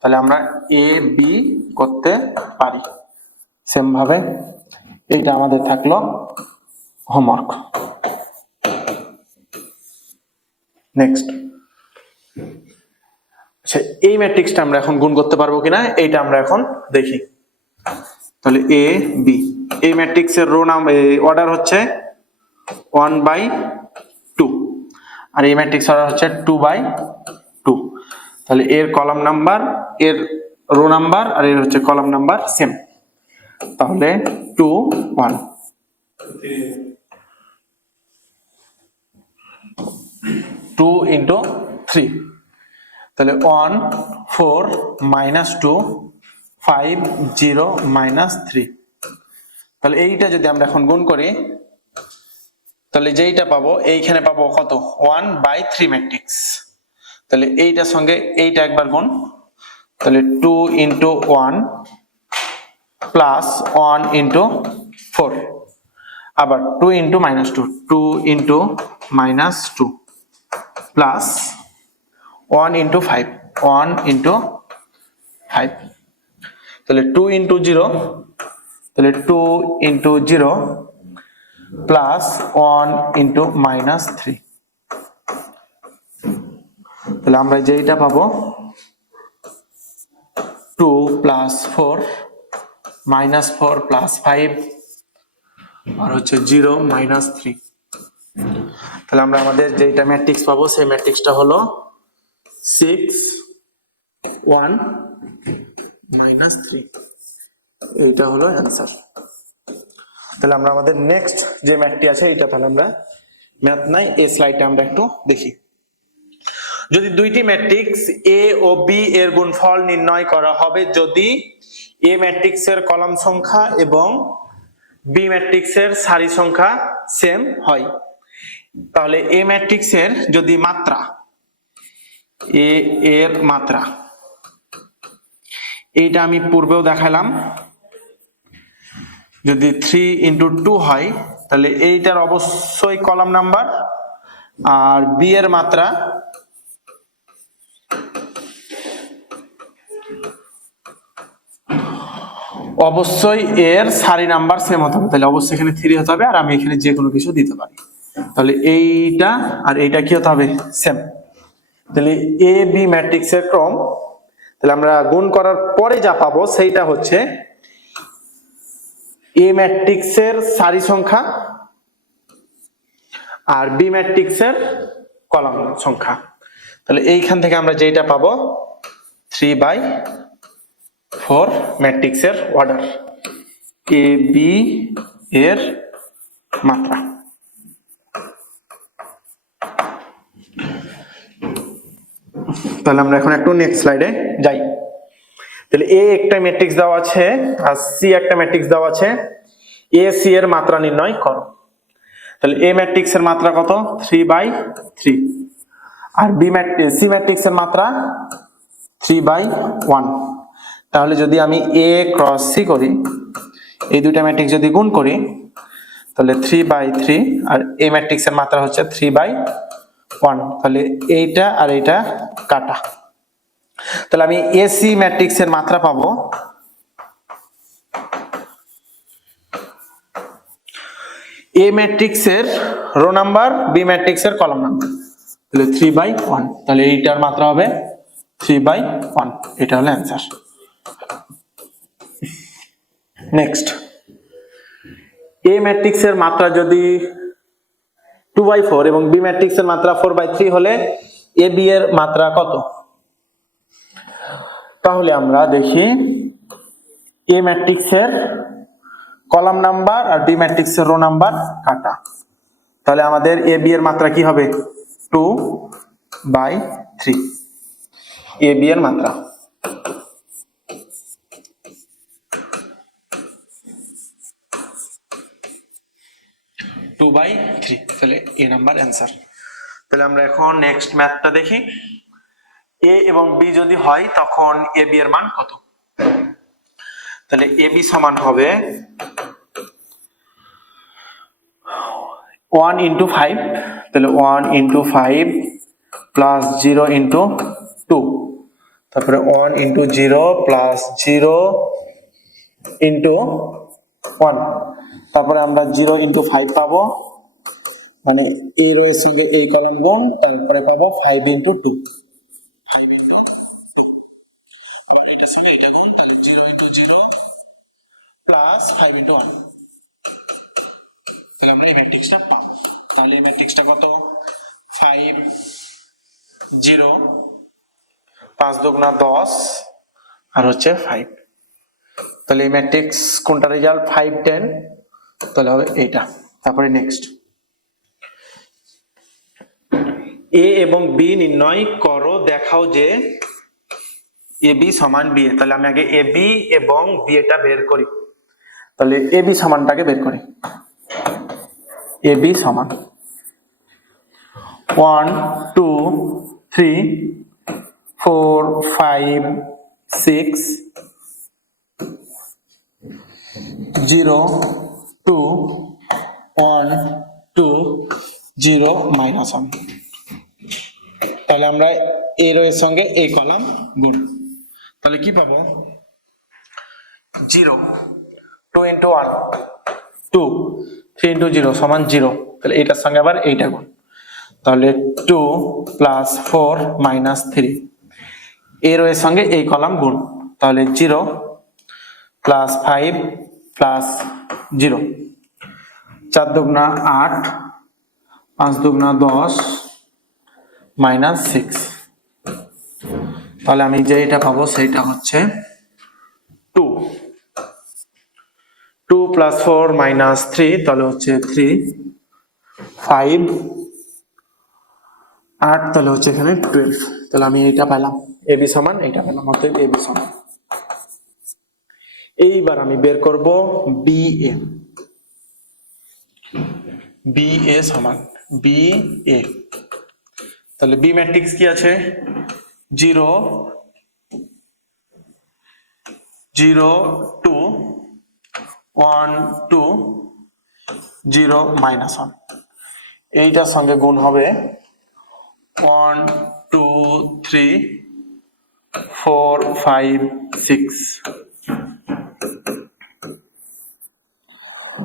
তাহলে আমরা এ বি করতে পারি। সেম ভাবে এইটা আমাদের থাকলো হোমওয়ার্ক। নেক্সট, আচ্ছা এই ম্যাট্রিক্সটা আমরা এখন গুণ করতে পারবো কিনা এইটা আমরা এখন দেখি। তাহলে এ বি, এই ম্যাট্রিক্সের রো অর্ডার হচ্ছে 1/2 আর এই ম্যাট্রিক্স অর্ডার হচ্ছে 2/2, তাহলে এর কলাম নাম্বার এর রো নাম্বার আর এর হচ্ছে কলাম নাম্বার সেম, তাহলে 2 1 2 ইন্টু 3, তাহলে 1 4 মাইনাস 2 5 0 মাইনাস 3। তাহলে এইটা যদি আমরা এখন গুণ করি তাহলে যেইটা পাবো এইখানে পাবো কত 1/3 ম্যাট্রিক্স, তাহলে এইটার সঙ্গে এইটা একবার গুণ, তাহলে 2 ইন্টু 1 প্লাস 1 ইন্টু 4, আবার 2 into minus 2 2 into minus 2 plus 1 into 5 1 into 5, তাহলে 2 ইন্টু 0, তাহলে 2 ইন্টু 0 প্লাস 1 ইন্টু মাইনাস 3, তাহলে আমরা যেইটা পাবো 2 প্লাস 4 -4 + 5 আর হচ্ছে 0 -3। তাহলে আমরা আমাদের যেটা ম্যাট্রিক্স পাবো সেই ম্যাট্রিক্সটা হলো 6 1 -3। এইটা হলো অ্যান্সার। তাহলে আমরা আমাদের নেক্সট যে ম্যাথটি আছে এটা তাহলে আমরা ম্যাথ নাই এই স্লাইডটা আমরা একটু দেখি। যদি দুইটি ম্যাট্রিক্স এ ও বি এর গুণফল নির্ণয় করা হবে যদি এ ম্যাট্রিক্সের কলাম সংখ্যা এবং বি ম্যাট্রিক্সের সারি সংখ্যা সেম হয়, তাহলে এ ম্যাট্রিক্সের যদি মাত্রা এ এর মাত্রা, এইটা আমি পূর্বেও দেখালাম, যদি 3 × 2 হয় তাহলে এইটার অবশ্যই কলাম নাম্বার, আর বি এর মাত্রা অবশ্যই এর সারি নাম্বার সেম হতে হবে, তাহলে অবশ্যই এখানে 3 হতে হবে, আর আমি এখানে যে কোনো কিছু দিতে পারি। তাহলে এইটা আর এইটা কি হতে হবে? সেম। তাহলে এ বি ম্যাট্রিক্সের ক্রম, তাহলে আমরা গুণ করার পরে যা পাবো সেইটা হচ্ছে এ ম্যাট্রিক্সের সারি সংখ্যা আর বি ম্যাট্রিক্সের কলাম সংখ্যা। তাহলে এইখান থেকে আমরা যেটা পাবো 3/4 ম্যাট্রিক্সের অর্ডার, এ বি এর মাত্রা। তাহলে আমরা এখন একটু নেক্সট স্লাইডে যাই। তাহলে এ একটা ম্যাট্রিক্স দেওয়া আছে আর সি একটা ম্যাট্রিক্স দেওয়া আছে, এ সি এর মাত্রা নির্ণয় করো। তাহলে এ ম্যাট্রিক্সের মাত্রা কত? 3/3, আর বি ম্যাট্রিক্স সি ম্যাট্রিক্সের মাত্রা 3/1। তাহলে যদি আমি এ ক্রস সি করি, এই দুইটা ম্যাট্রিক্স যদি গুণ করি তাহলে 3/3, আর এ ম্যাট্রিক্সের মাত্রা হচ্ছে 3/1। তাহলে এইটা আর এইটা কাটা, তাহলে আমি এসি ম্যাট্রিক্সের মাত্রা পাবো এ ম্যাট্রিক্সের রো নাম্বার, বি ম্যাট্রিক্সের কলাম নাম্বার, তাহলে 3/1। তাহলে এইটার মাত্রা হবে 3/1, এটা হলো অ্যান্সার। নেক্সট, এ ম্যাট্রিক্সের মাত্রা যদি 2/4 এবং বি ম্যাট্রিক্সের মাত্রা 4/3 হলে এ বি এর মাত্রা কত? তাহলে আমরা দেখি এ ম্যাট্রিক্সের কলাম নাম্বার আর বি ম্যাট্রিক্সের রো নাম্বার কাটা, তাহলে আমাদের এ বি এর মাত্রা কি হবে? 2/3 এ বি এর মাত্রা। তাহলে এ নাম্বার অ্যান্সার। তাহলে আমরা এখন নেক্সট ম্যাথটা দেখি। এ এবং বি যদি হয় তখন এ বি এর মান কত? তাহলে এ বি সমান হবে 1 × 5, তাহলে 1 × 5 প্লাস 0 × 2, তারপরে 1 × 0 প্লাস 0 × 1, তারপরে আমরা 0 × 5 পাবো, মানে এই রো এর সঙ্গে এই কলাম গুণ, তারপরে পাবো 5 × 2, 5 × 2, আবার এটার সঙ্গে এটা গুণ, তাহলে 0 × 0 প্লাস 5 × 1, তাহলে আমরা এই ম্যাট্রিক্সটা পাবো। তাহলে এই ম্যাট্রিক্সটা কত? 5 0 5 × 2 = 10 আর হচ্ছে 5। তাহলে এই ম্যাট্রিক্স কোনটা রেজাল্ট? 5 10, তাহলে হবে এইটা। তারপরে নেক্সট, এ এবং বি নির্ণয় করো, দেখাও যে এ বি সমান বি এ। তাহলে আমি আগে এ বি এবং বি এটা বের করি। তাহলে এ বি সমানটাকে বের করি। এ বি সমান 1 2 3 4 5 6 0 2 1 2 0 -1। তাহলে আমরা এই রো এর সঙ্গে এই কলাম গুণ, তাহলে কি পাবো? 0 2 × 1 2 3 × 0 সমান 0, তাহলে এটার সঙ্গে আবার এইটা গুণ, তাহলে 2 প্লাস 4 -3, এই রো এর সঙ্গে এই কলাম গুণ, তাহলে 0 প্লাস 5 প্লাস 0, 4 দুগুণা 8, 5 দুগুণা 10 মাইনাস 6। তাহলে আমি যেটা পাবো সেটা হচ্ছে 2। 2 প্লাস 4 মাইনাস 3, তাহলে হচ্ছে 3, 5, 8, তাহলে হচ্ছে এখানে 12। তাহলে আমি এইটা পেলাম, এবি সমান এইটা পেলাম, অর্থাৎ এবি সমান। এইবার আমি বের করব বিএ। বিএ সমান বিএ, তাহলে বি ম্যাট্রিক্স কি আছে? 0 0 2 1 2 0 মাইনাস 1। এইটার সঙ্গে গুণ হবে 1 2 3 4 5 6।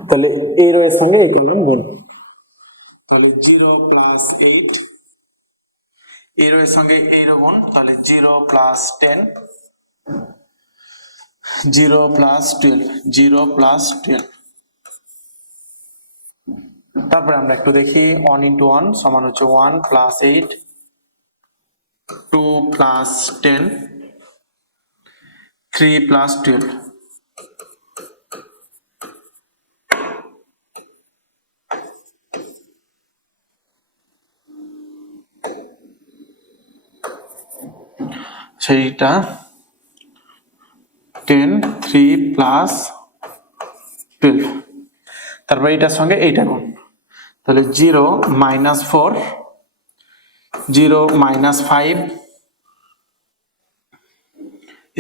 তাহলে এই রো এর সঙ্গে এই কলাম গুণ, তাহলে 0 প্লাস 8, এই রো এর সঙ্গে এই রো গুণ, তাহলে 0 প্লাস 10, 0 প্লাস 12, 0 প্লাস 12। তারপরে আমরা একটু দেখি 1 ইন্টু 1 সমান হচ্ছে 1 প্লাস 8, 2 প্লাস 10, 3 প্লাস 12। সেইটা 10, 3 প্লাস 12। তারপরে এইটার সঙ্গে এইটা গুণ, তাহলে 0 মাইনাস 4, 0 মাইনাস 5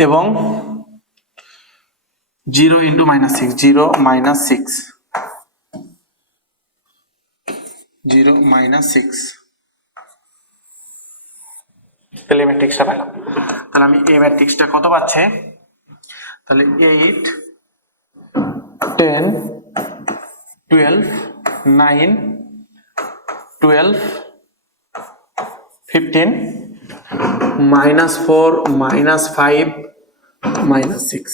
এবং 0 ইন্টু মাইনাস 6, 0 মাইনাস 6, 0 মাইনাস 6। তাহলে এই ম্যাট্রিক্সটা পেলাম। তাহলে আমি এই ম্যাট্রিক্সটা কত পাচ্ছে? তাহলে 8 10 12 9 12 15 মাইনাস 4 মাইনাস 5 মাইনাস 6।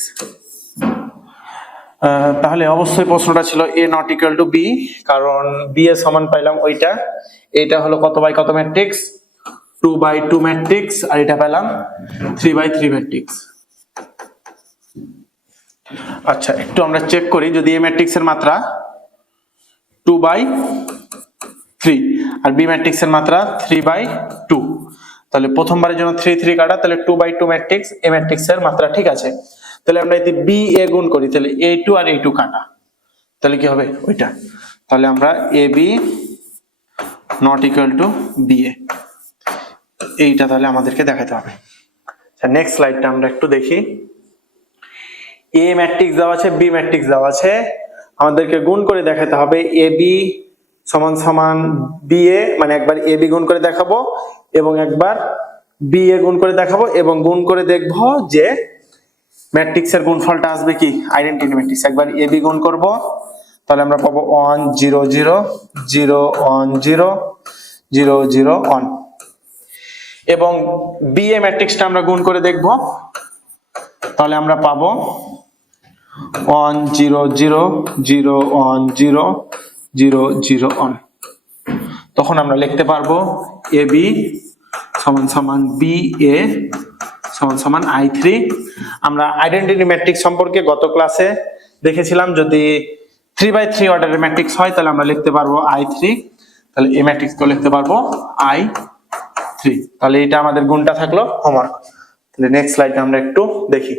তাহলে অবশ্যই প্রশ্নটা ছিল এ নট ইকুয়াল টু বি, কারণ বি এর সমান পাইলাম ওইটা। এটা হলো কত বাই কত ম্যাট্রিক্স? 2/2 ম্যাট্রিক্স, আর এটা পেলাম 3/3 ম্যাট্রিক্স। আচ্ছা, একটু আমরা চেক করি, যদি এ ম্যাট্রিক্সের মাত্রা 2/3 আর বি ম্যাট্রিক্সের মাত্রা 3/2, তাহলে প্রথমবারের জন্য 3 3 কাটা, তাহলে 2/2 ম্যাট্রিক্স এ ম্যাট্রিক্সের মাত্রা ঠিক আছে। তাহলে আমরা যদি বি এ গুণ করি, তাহলে a2 আর a2 কাটা, তাহলে কি হবে ওইটা। তাহলে আমরা ab not equal two ba, এইটা তাহলে আমাদেরকে দেখাতে হবে। আচ্ছা, নেক্সট স্লাইডটা আমরা একটু দেখি। এ ম্যাট্রিক্স দেওয়া আছে, বি ম্যাট্রিক্স দেওয়া আছে, আমাদেরকে গুণ করে দেখাতে হবে ab সমান সমান ba, মানে একবার ab গুণ করে দেখাবো এবং একবার ba গুণ করে দেখাবো, এবং গুণ করে দেখবো যে ম্যাট্রিক্সের গুণফলটা আসবে কি আইডেন্টিটি ম্যাট্রিক্স। একবার ab গুণ করব, তাহলে আমরা পাবো 1 0 0 0 1 0 0 0 1, এবং ba ম্যাট্রিক্সটা আমরা গুণ করে দেখব, তাহলে আমরা পাবো 1 0 0 0 1 0 0 0 1। তখন আমরা লিখতে পারবো ab সমান সমান ba সমান সমান i3। আমরা আইডেন্টিটি ম্যাট্রিক্স সম্পর্কে গত ক্লাসে দেখেছিলাম, যদি 3/3 অর্ডারের ম্যাট্রিক্স হয় তাহলে আমরা লিখতে পারবো i3, তাহলে এই ম্যাট্রিক্সকে লিখতে পারবো i3। তাহলে এটা আমাদের গুণটা থাকলো হোমওয়ার্ক। তাহলে নেক্সট স্লাইডে আমরা একটু দেখি।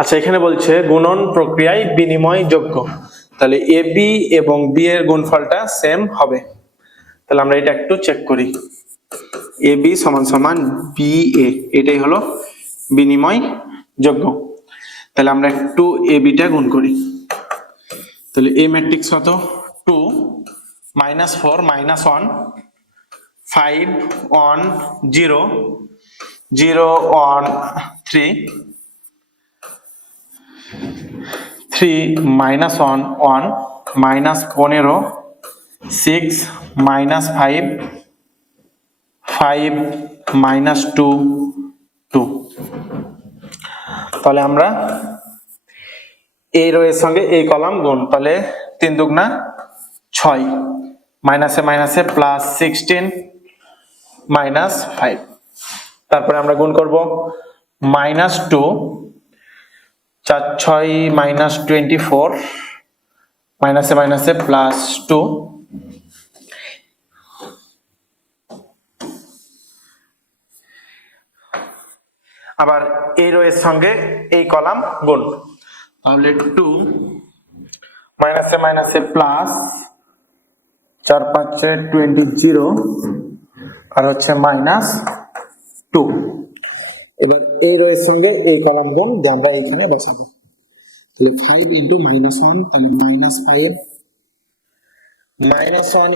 আচ্ছা, এখানে বলছে গুণন প্রক্রিয়ায় বিনিময়যোগ্য, তাহলে ab এবং b এর গুণফলটা সেম হবে। তাহলে আমরা এটা একটু চেক করি। ab সমান সমান ba, এটাই হলো বিনিময়যোগ্য। তাহলে আমরা একটু ab টা গুণ করি। তাহলে a ম্যাট্রিক্স কত? 2 -4 -1 5 1 0 0 1 3 3 -1 1 -15 6 -5 5 -2 2। তাহলে আমরা এই রো এর সঙ্গে এই কলাম গুণ, তাহলে 3 দুগুণা 6, মাইনাসে মাইনাসে প্লাস 16 মাইনাস 5। তারপরে আমরা গুণ করব -2, 4 6 মাইনাস 24, মাইনাসে মাইনাসে প্লাস 2, আবার এই রো এর সঙ্গে এই কলাম গুণ, তাহলে 2 মাইনাসে মাইনাসে প্লাস 4 5 20 আর হচ্ছে -2। এবার এই রো এর সঙ্গে এই কলাম গুণ দিয়ে আমরা এখানে বসাবো, তাহলে 5 ইনটু -1, তাহলে -5 -1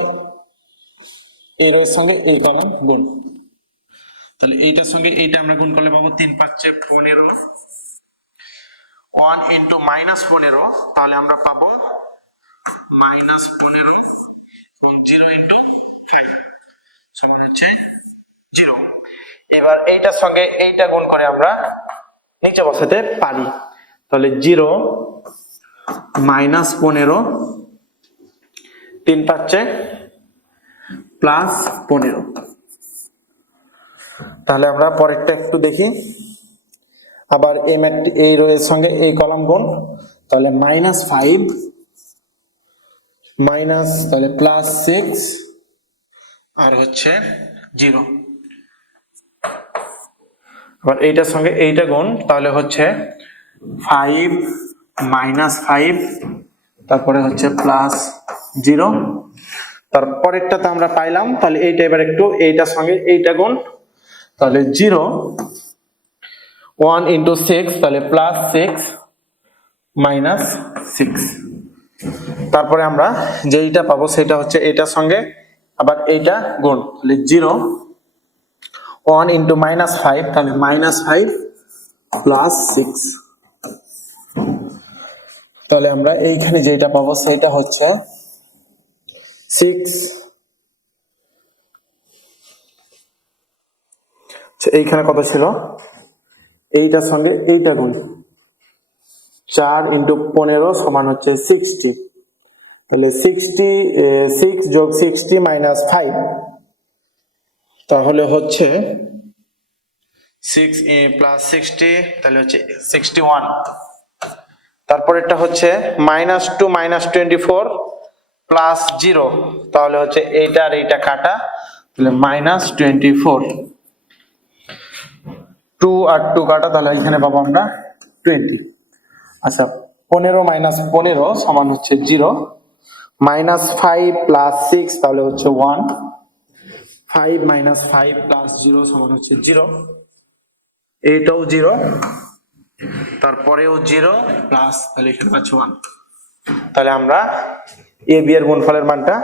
এই রো এর সঙ্গে এই কলাম গুণ, তাহলে এইটার সঙ্গে এইটা আমরা গুণ করলে পাবো 3 5 15, 1 ইনটু -15, তাহলে আমরা পাবো -15 এবং 0 ইনটু 5 সমান হচ্ছে 0। এবার এইটার সঙ্গে এইটা গুণ করে আমরা নিচে বসাতে পারি, তাহলে 0 -15 3 5 প্লাস 15। তাহলে আমরা পরেরটা একটু দেখি, আবার এই রো এর সঙ্গে এই কলাম গুণ, তাহলে -5 মাইনাস তাহলে +6 আর হচ্ছে 0। আবার এইটার সঙ্গে এইটা গুণ, তাহলে হচ্ছে 5 -5 তারপরে হচ্ছে +0। তারপরেরটাতে আমরা পাইলাম, তাহলে এইটা এবার একটু এইটার সঙ্গে এইটা গুণ, তাহলে 0 1 ইনটু 6, তাহলে +6 -6। তারপরে আমরা যেইটা পাবো সেটা হচ্ছে এটার সঙ্গে আবার এইটা গুণ, তাহলে 0 1 ইনটু -5, তাহলে -5 +6। তাহলে আমরা এইখানে যেটা পাবো সেটা হচ্ছে 6। এইখানে কত ছিল, এইটার সঙ্গে এইটা গুণ, 4 ইনটু 15 সমান হচ্ছে 60, তাহলে 6 যোগ 60 মাইনাস 5, তাহলে হচ্ছে 6 প্লাস 60, তাহলে হচ্ছে 61। তারপর এটা হচ্ছে -2 -24 প্লাস 0, তাহলে হচ্ছে এইটা আর এইটা কাটা, তাহলে -24, 2 আর 2 কাটা, তাহলে এখানে পাবো আমরা 20। আচ্ছা, 15 - 15 সমান হচ্ছে 0, -5 + 6 তাহলে হচ্ছে 1, 5 - 5 + 0 সমান হচ্ছে 0, এইটাও 0, তারপরেও 0 প্লাস, তাহলে এখানে পাচ্ছি 1। তাহলে আমরা এ বি এর গুণফলের মানটা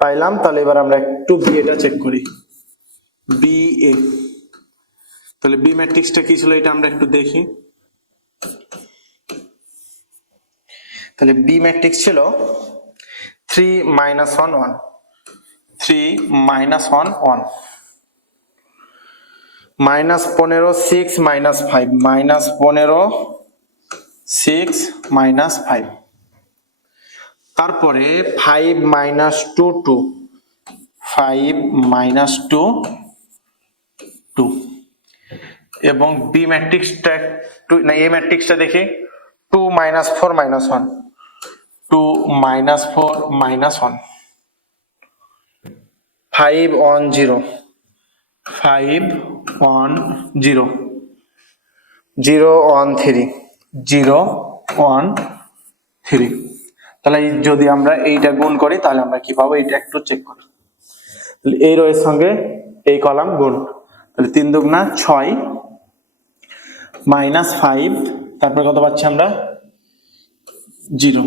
পাইলাম। তাহলে এবার আমরা একটু বি এটা চেক করি, বি এ। তাহলে বি ম্যাট্রিক্সটা কি ছিল এটা আমরা একটু দেখি। তাহলে বি ম্যাট্রিক্স ছিল 3 - 1 1, 3 - 1 1, -15 6 - 5, -15 6 - 5, তারপরে 5 - 2 2, 5 - 2 2, এবং বি ম্যাট্রিক্সটা একটু না, এ ম্যাট্রিক্সটা দেখি 2 - 4 - 1, 2 - 4 - 1, 5 1 0, 5 1 0, 0 1 3, 0 1 3। তাহলে যদি আমরা এইটা গুণ করি তাহলে আমরা কি পাবো, এইটা একটু চেক করি। তাহলে এই রো এর সঙ্গে এই কলাম গুণ, তাহলে 3 দুগুণা 6 -5, তারপরে কত পাচ্ছি আমরা 0।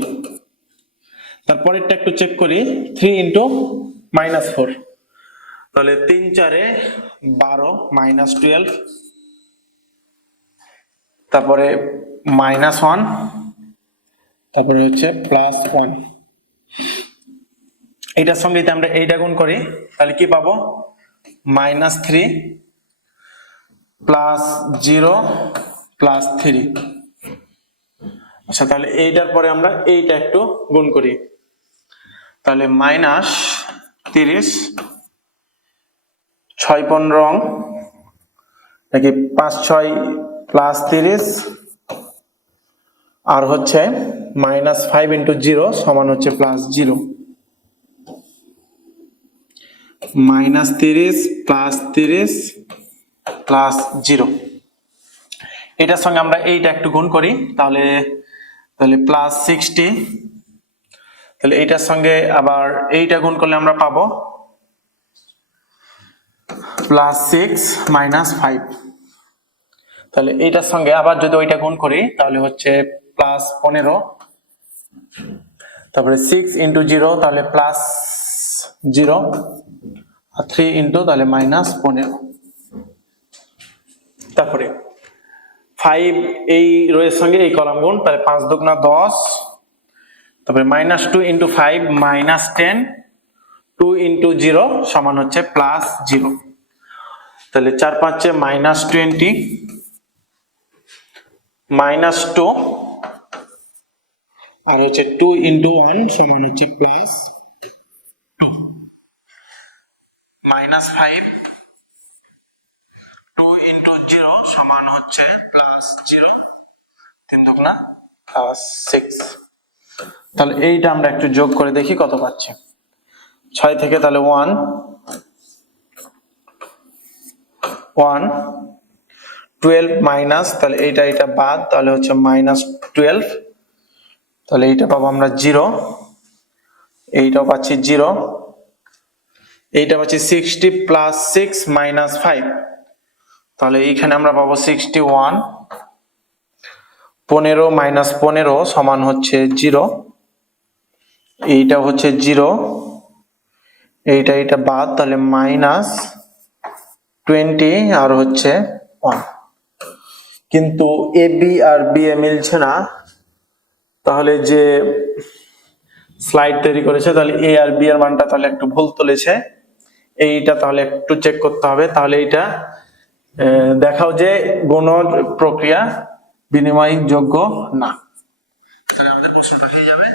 তারপরেরটা একটু চেক করি, 3 ইনটু -4, তাহলে 3 4 12 -12, তারপরে -1, তারপরে হচ্ছে +1। এইটার সঙ্গে যদি আমরা এইটা গুণ করি তাহলে কি পাবো, -3 + 0 প্লাস 3। আচ্ছা, তাহলে এইটার পরে আমরা এইটা একটু গুণ করি। তাহলে মাইনাস 30, 6 15 নাকি 5 6 প্লাস 30, আর হচ্ছে মাইনাস 5 ইন্টু 0 সমান হচ্ছে প্লাস 0। Minus 30 plus 30 plus 0। এটার সঙ্গে আমরা এইটা একটু গুণ করি, তাহলে তাহলে প্লাস 60। তাহলে এইটার সঙ্গে আবার এইটা গুণ করলে আমরা পাবো প্লাস 6 মাইনাস 5। তাহলে এইটার সঙ্গে আবার যদি ওইটা গুণ করি তাহলে হচ্ছে প্লাস 15, তারপরে 6 ইন্টু 0 তাহলে প্লাস 0, আর 3 ইন্টু তাহলে মাইনাস 15। তারপরে 5 এই রোয়ের সঙ্গে এই কলাম গুণ, তাহলে 5 দুগুণা 10, তারপরে মাইনাস 2 ইন্টু 5 মাইনাস 10, 2 ইন্টু 0 সমান হচ্ছে প্লাস 0। তাহলে 4 5 মাইনাস 20, মাইনাস 2, আর হচ্ছে 2 ইন্টু 1 সমান হচ্ছে প্লাস 2, মাইনাস 5, 2 ইন্টু 0 সমান হচ্ছে প্লাস 0, 3 দুগুণা প্লাস 6। তাহলে এইটা আমরা একটু যোগ করে দেখি কত পাচ্ছি। 6 থেকে তাহলে 1 1, 12 মাইনাস, তাহলে এইটা বাদ, তাহলে হচ্ছে মাইনাস 12। তাহলে এইটা পাবো আমরা 0, এইটাও পাচ্ছি 0, এইটা পাচ্ছি 60 প্লাস 6 মাইনাস 5। তাহলে এইখানে আমরা পাবো 61। 15 মাইনাস 15 সমান হচ্ছে 0, এইটা হচ্ছে 0, এইটা বাদ, তাহলে মাইনাস 20 আর হচ্ছে 1। কিন্তু এ বি আর বি এ মিলছে না, তাহলে যে স্লাইড তৈরি করেছে তাহলে এ আর বি এর মানটা তাহলে একটু ভুল তুলেছে। এইটা তাহলে একটু চেক করতে হবে। তাহলে এইটা দেখাও যে গুণ প্রক্রিয়া বিনিময়যোগ্য না। তাহলে আমাদের প্রশ্নটা হয়ে যাবে।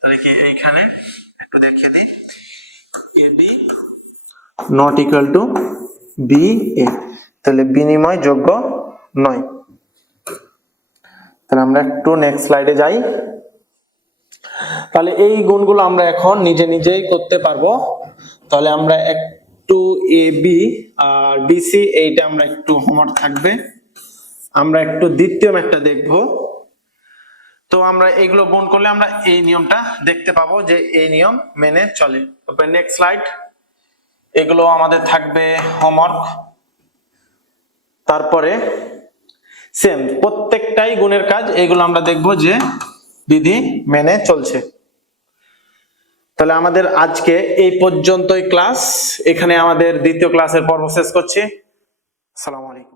তাহলে কি এইখানে একটু দেখিয়ে দিই, A B not equal to B A, তাহলে বিনিময়যোগ্য নয়। তাহলে আমরা একটু নেক্সট স্লাইডে যাই। তাহলে এই গুণগুলো আমরা এখন নিজে নিজেই করতে পারবো। তাহলে আমরা একটু এ বি আর বিসি এইটা আমরা একটু হোমওয়ার্ক থাকবে, আমরা একটু দ্বিতীয় ম্যাথটা দেখব। তো আমরা এগুলো গুণ করলে আমরা এই নিয়মটা দেখতে পাবো যে এই নিয়ম মেনে চলে। তারপরে নেক্সট স্লাইড, এগুলো আমাদের থাকবে হোমওয়ার্ক। তারপরে সেম প্রত্যেকটাই গুণের কাজ, এগুলো আমরা দেখব যে বিধি মেনে চলছে। তাহলে আমাদের আজকে এই পর্যন্তই ক্লাস, এখানে আমাদের দ্বিতীয় ক্লাসের পর্ব শেষ করছি। আসসালামু আলাইকুম।